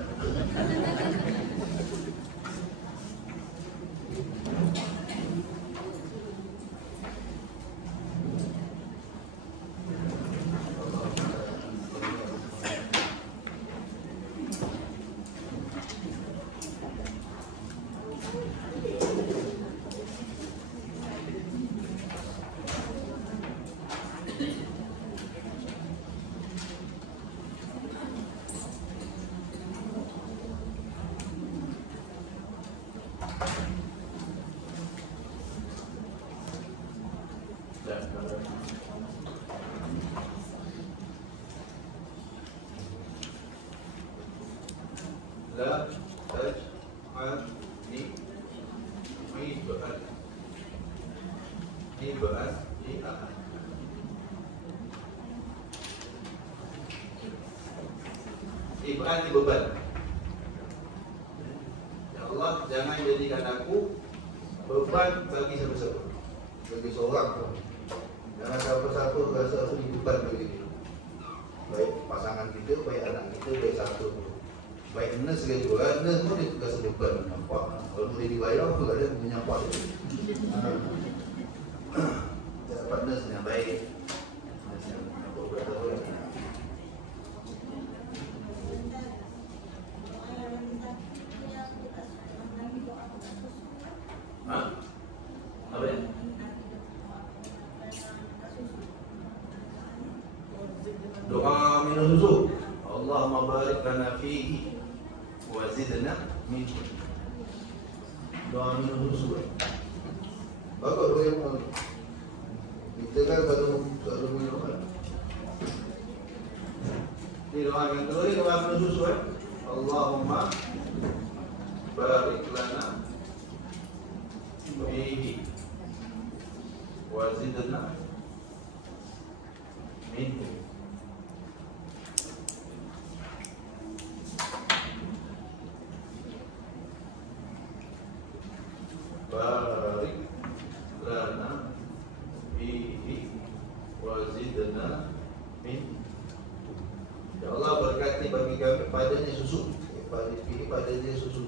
La taj'alni ib'an li ahad. Ib'an ni beban. Ya Allah, jangan jadikan aku beban bagi siapa-siapa. Bagi seorang pun. Jangan siapa-siapa rasa aku ni beban bagi dia. Baik pasangan kita, baik anak kita, baik satu pun. Baik nurse ke juga, nurse pun dia rasa beban menyampah. Kalau boleh dibayar, apa tak ada menyampah dia. Dapat nurse yang baik. Nurse yang berkata-kata. Apa ya? Doa minum susu. Allahumma barik lana fihi wa zidna minhu. Doa minum susu. Bagus doa yang mana? Kita kan kalau minum kan. Ini doa yang kedua ni doa minum susu. Allahumma barik lana fihi wa zidna minhu. Barik lana fihi wa zidna minhu. Ya Allah, berkati bagi kami padanya susu. Padanya susu.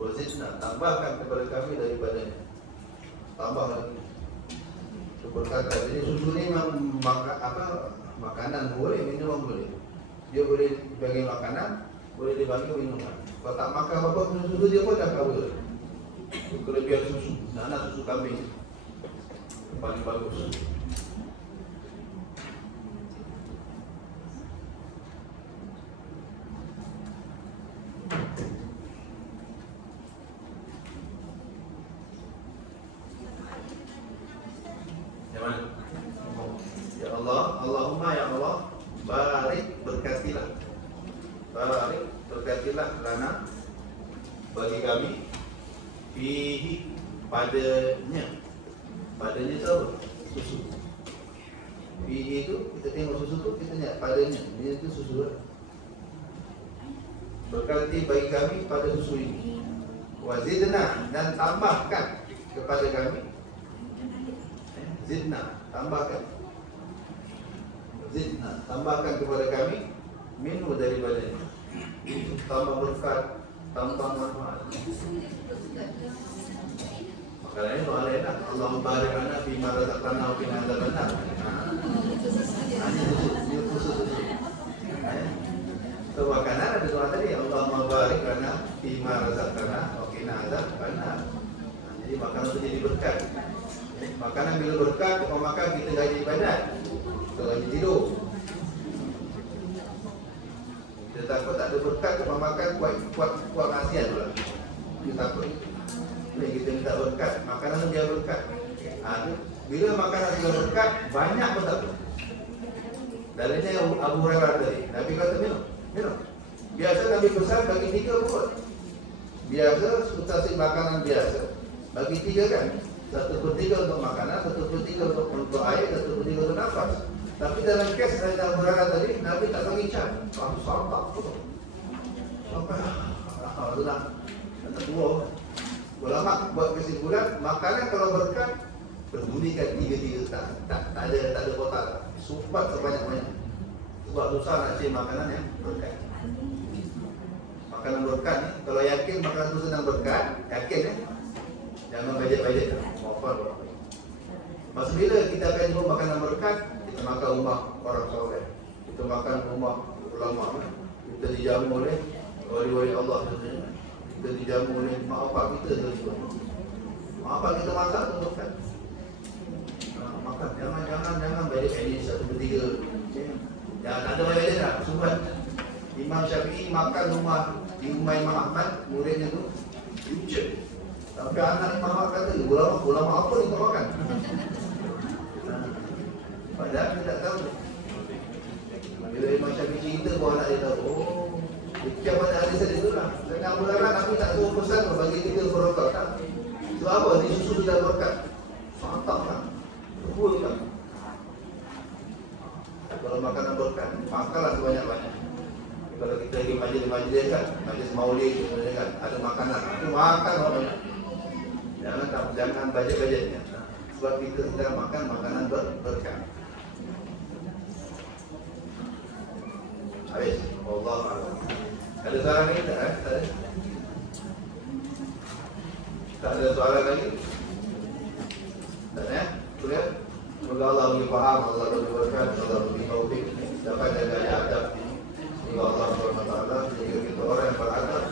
Wa zidna, tambahkan kepada kami daripadanya. Tambah lagi. Itu berkata, jadi susu ni makanan boleh, minuman boleh. Dia boleh dibagi makanan, boleh dibagi minuman. Kalau tak makan apa minum susu dia pun dah cover. Kelebihan susu, anak susu kambing paling bagus. Yang mana? Ya Allah, Allahumma ya Allah, barik berkatilah. Barik berkatilah lana bagi kami fihi padanya. Padanya itu apa? Susu. Fihi itu kita tengok susu tu kita lihat padanya. Dia itu susu. berkati bagi kami pada susu ini. Wazidna, dan tambahkan kepada kami. Zidna, tambahkan. Zidna, tambahkan kepada kami minhu daripadanya. Tambah berkat, tambah manfaat. Makanya ini doa lain lah. Allahumma barik lana fima razaqtana wa qina adzabannar. Hanya khusus. So makanan ada doa tadi, Allahumma barik lana fima razaqtana wa qina adzabannar. Jadi makanan itu jadi berkat. Makanan bila berkat, kalau makan kita gaji ibadat, kita gaji tidur. Kita takut tak ada berkat, kalau makan kuat maksiat pula. Kita takut. Bila kita minta berkat, makanan itu dia berkat. Bila makanan dia berkat, banyak pun tak boleh. Dalilnya Abu Hurairah tadi, Nabi kata minum. Biasa Nabi pesan bagi 3 buat. Biasa sutasi makanan biasa bagi 3 kan. 1/3 untuk makanan, 1/3 untuk air, 1/3 untuk nafas. Tapi dalam kes dari Abu Hurairah tadi, Nabi tak bagi cat. Sampai itulah buah. Ulama buat kesimpulan, makanan kalau berkat berbunyikan 3-3 tak ada kotak. Supat sebanyak-banyak. Sebab susah nak cari makanan yang berkat. Makanan berkat ni, kalau yakin makanan itu sedang berkat, yakin jangan bajet-bajet. Masa bila kita akan jumpa makanan berkat, kita makan rumah orang soleh, kita makan rumah ulama, kita dijamu oleh wali-wali Allah, kita dijamu oleh mak bapak kita. Mak bapak kita masak tu berkat. Makan, jangan bajet ini 1/3. Ya, tak ada bajet dah, subat. Imam Syafi'i makan di rumah Imam Ahmad, muridnya tu lucu. Tapi anak Imam Ahmad kata, ulama apa ni kau makan? Padahal dia tak tahu. Bila Imam Syafi'i cerita pun anak dia tahu. Macam mana hadis tadi tu lah. Dengan bulan Nabi tak suruh pesan bagi kita berokok tak. Sebab apa? Ni susu kita berkat. Santap kan? Betul kan? Kalau makanan berkat, makanlah sebanyak-banyak. Kalau kita pergi majlis kan, majlis maulid kan, ada makanan, itu makan banyak. Jangan bajet-bajetnya. Sebab kita sedang makan makanan berkat. Habis. Allah Allah. Ada soalan lagi tak? Tak ada. Tak ada soalan lagi? Tak ada? Boleh? Semoga Allah beri faham, Allah beri berkat, Allah beri taufik, dapat jaga adab ini. Semoga Allah SWT sehingga kita orang yang beradab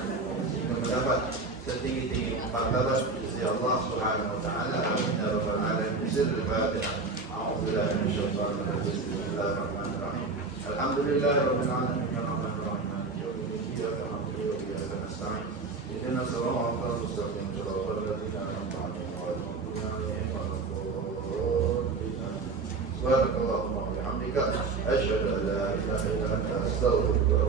sehingga mendapat setinggi-tinggi martabat sisi Allah Subhanahu wa taala. Amin ya rabbal alamin. Bismillahirrahmanirrahim. A'udzubillahi minasyaitonir rajim. Bismillahirrahmanirrahim. Alhamdulillahirabbil alamin. Arrahmanirrahim. Iyyaka na'budu wa iyyaka nasta'in. Ihdinas siratal mustaqim. Siratal ladzina an'amta 'alaihim ghairil maghdubi 'alaihim waladdallin. Subhanakallahumma wa bihamdika asyhadu an la ilaha illa anta astaghfiruka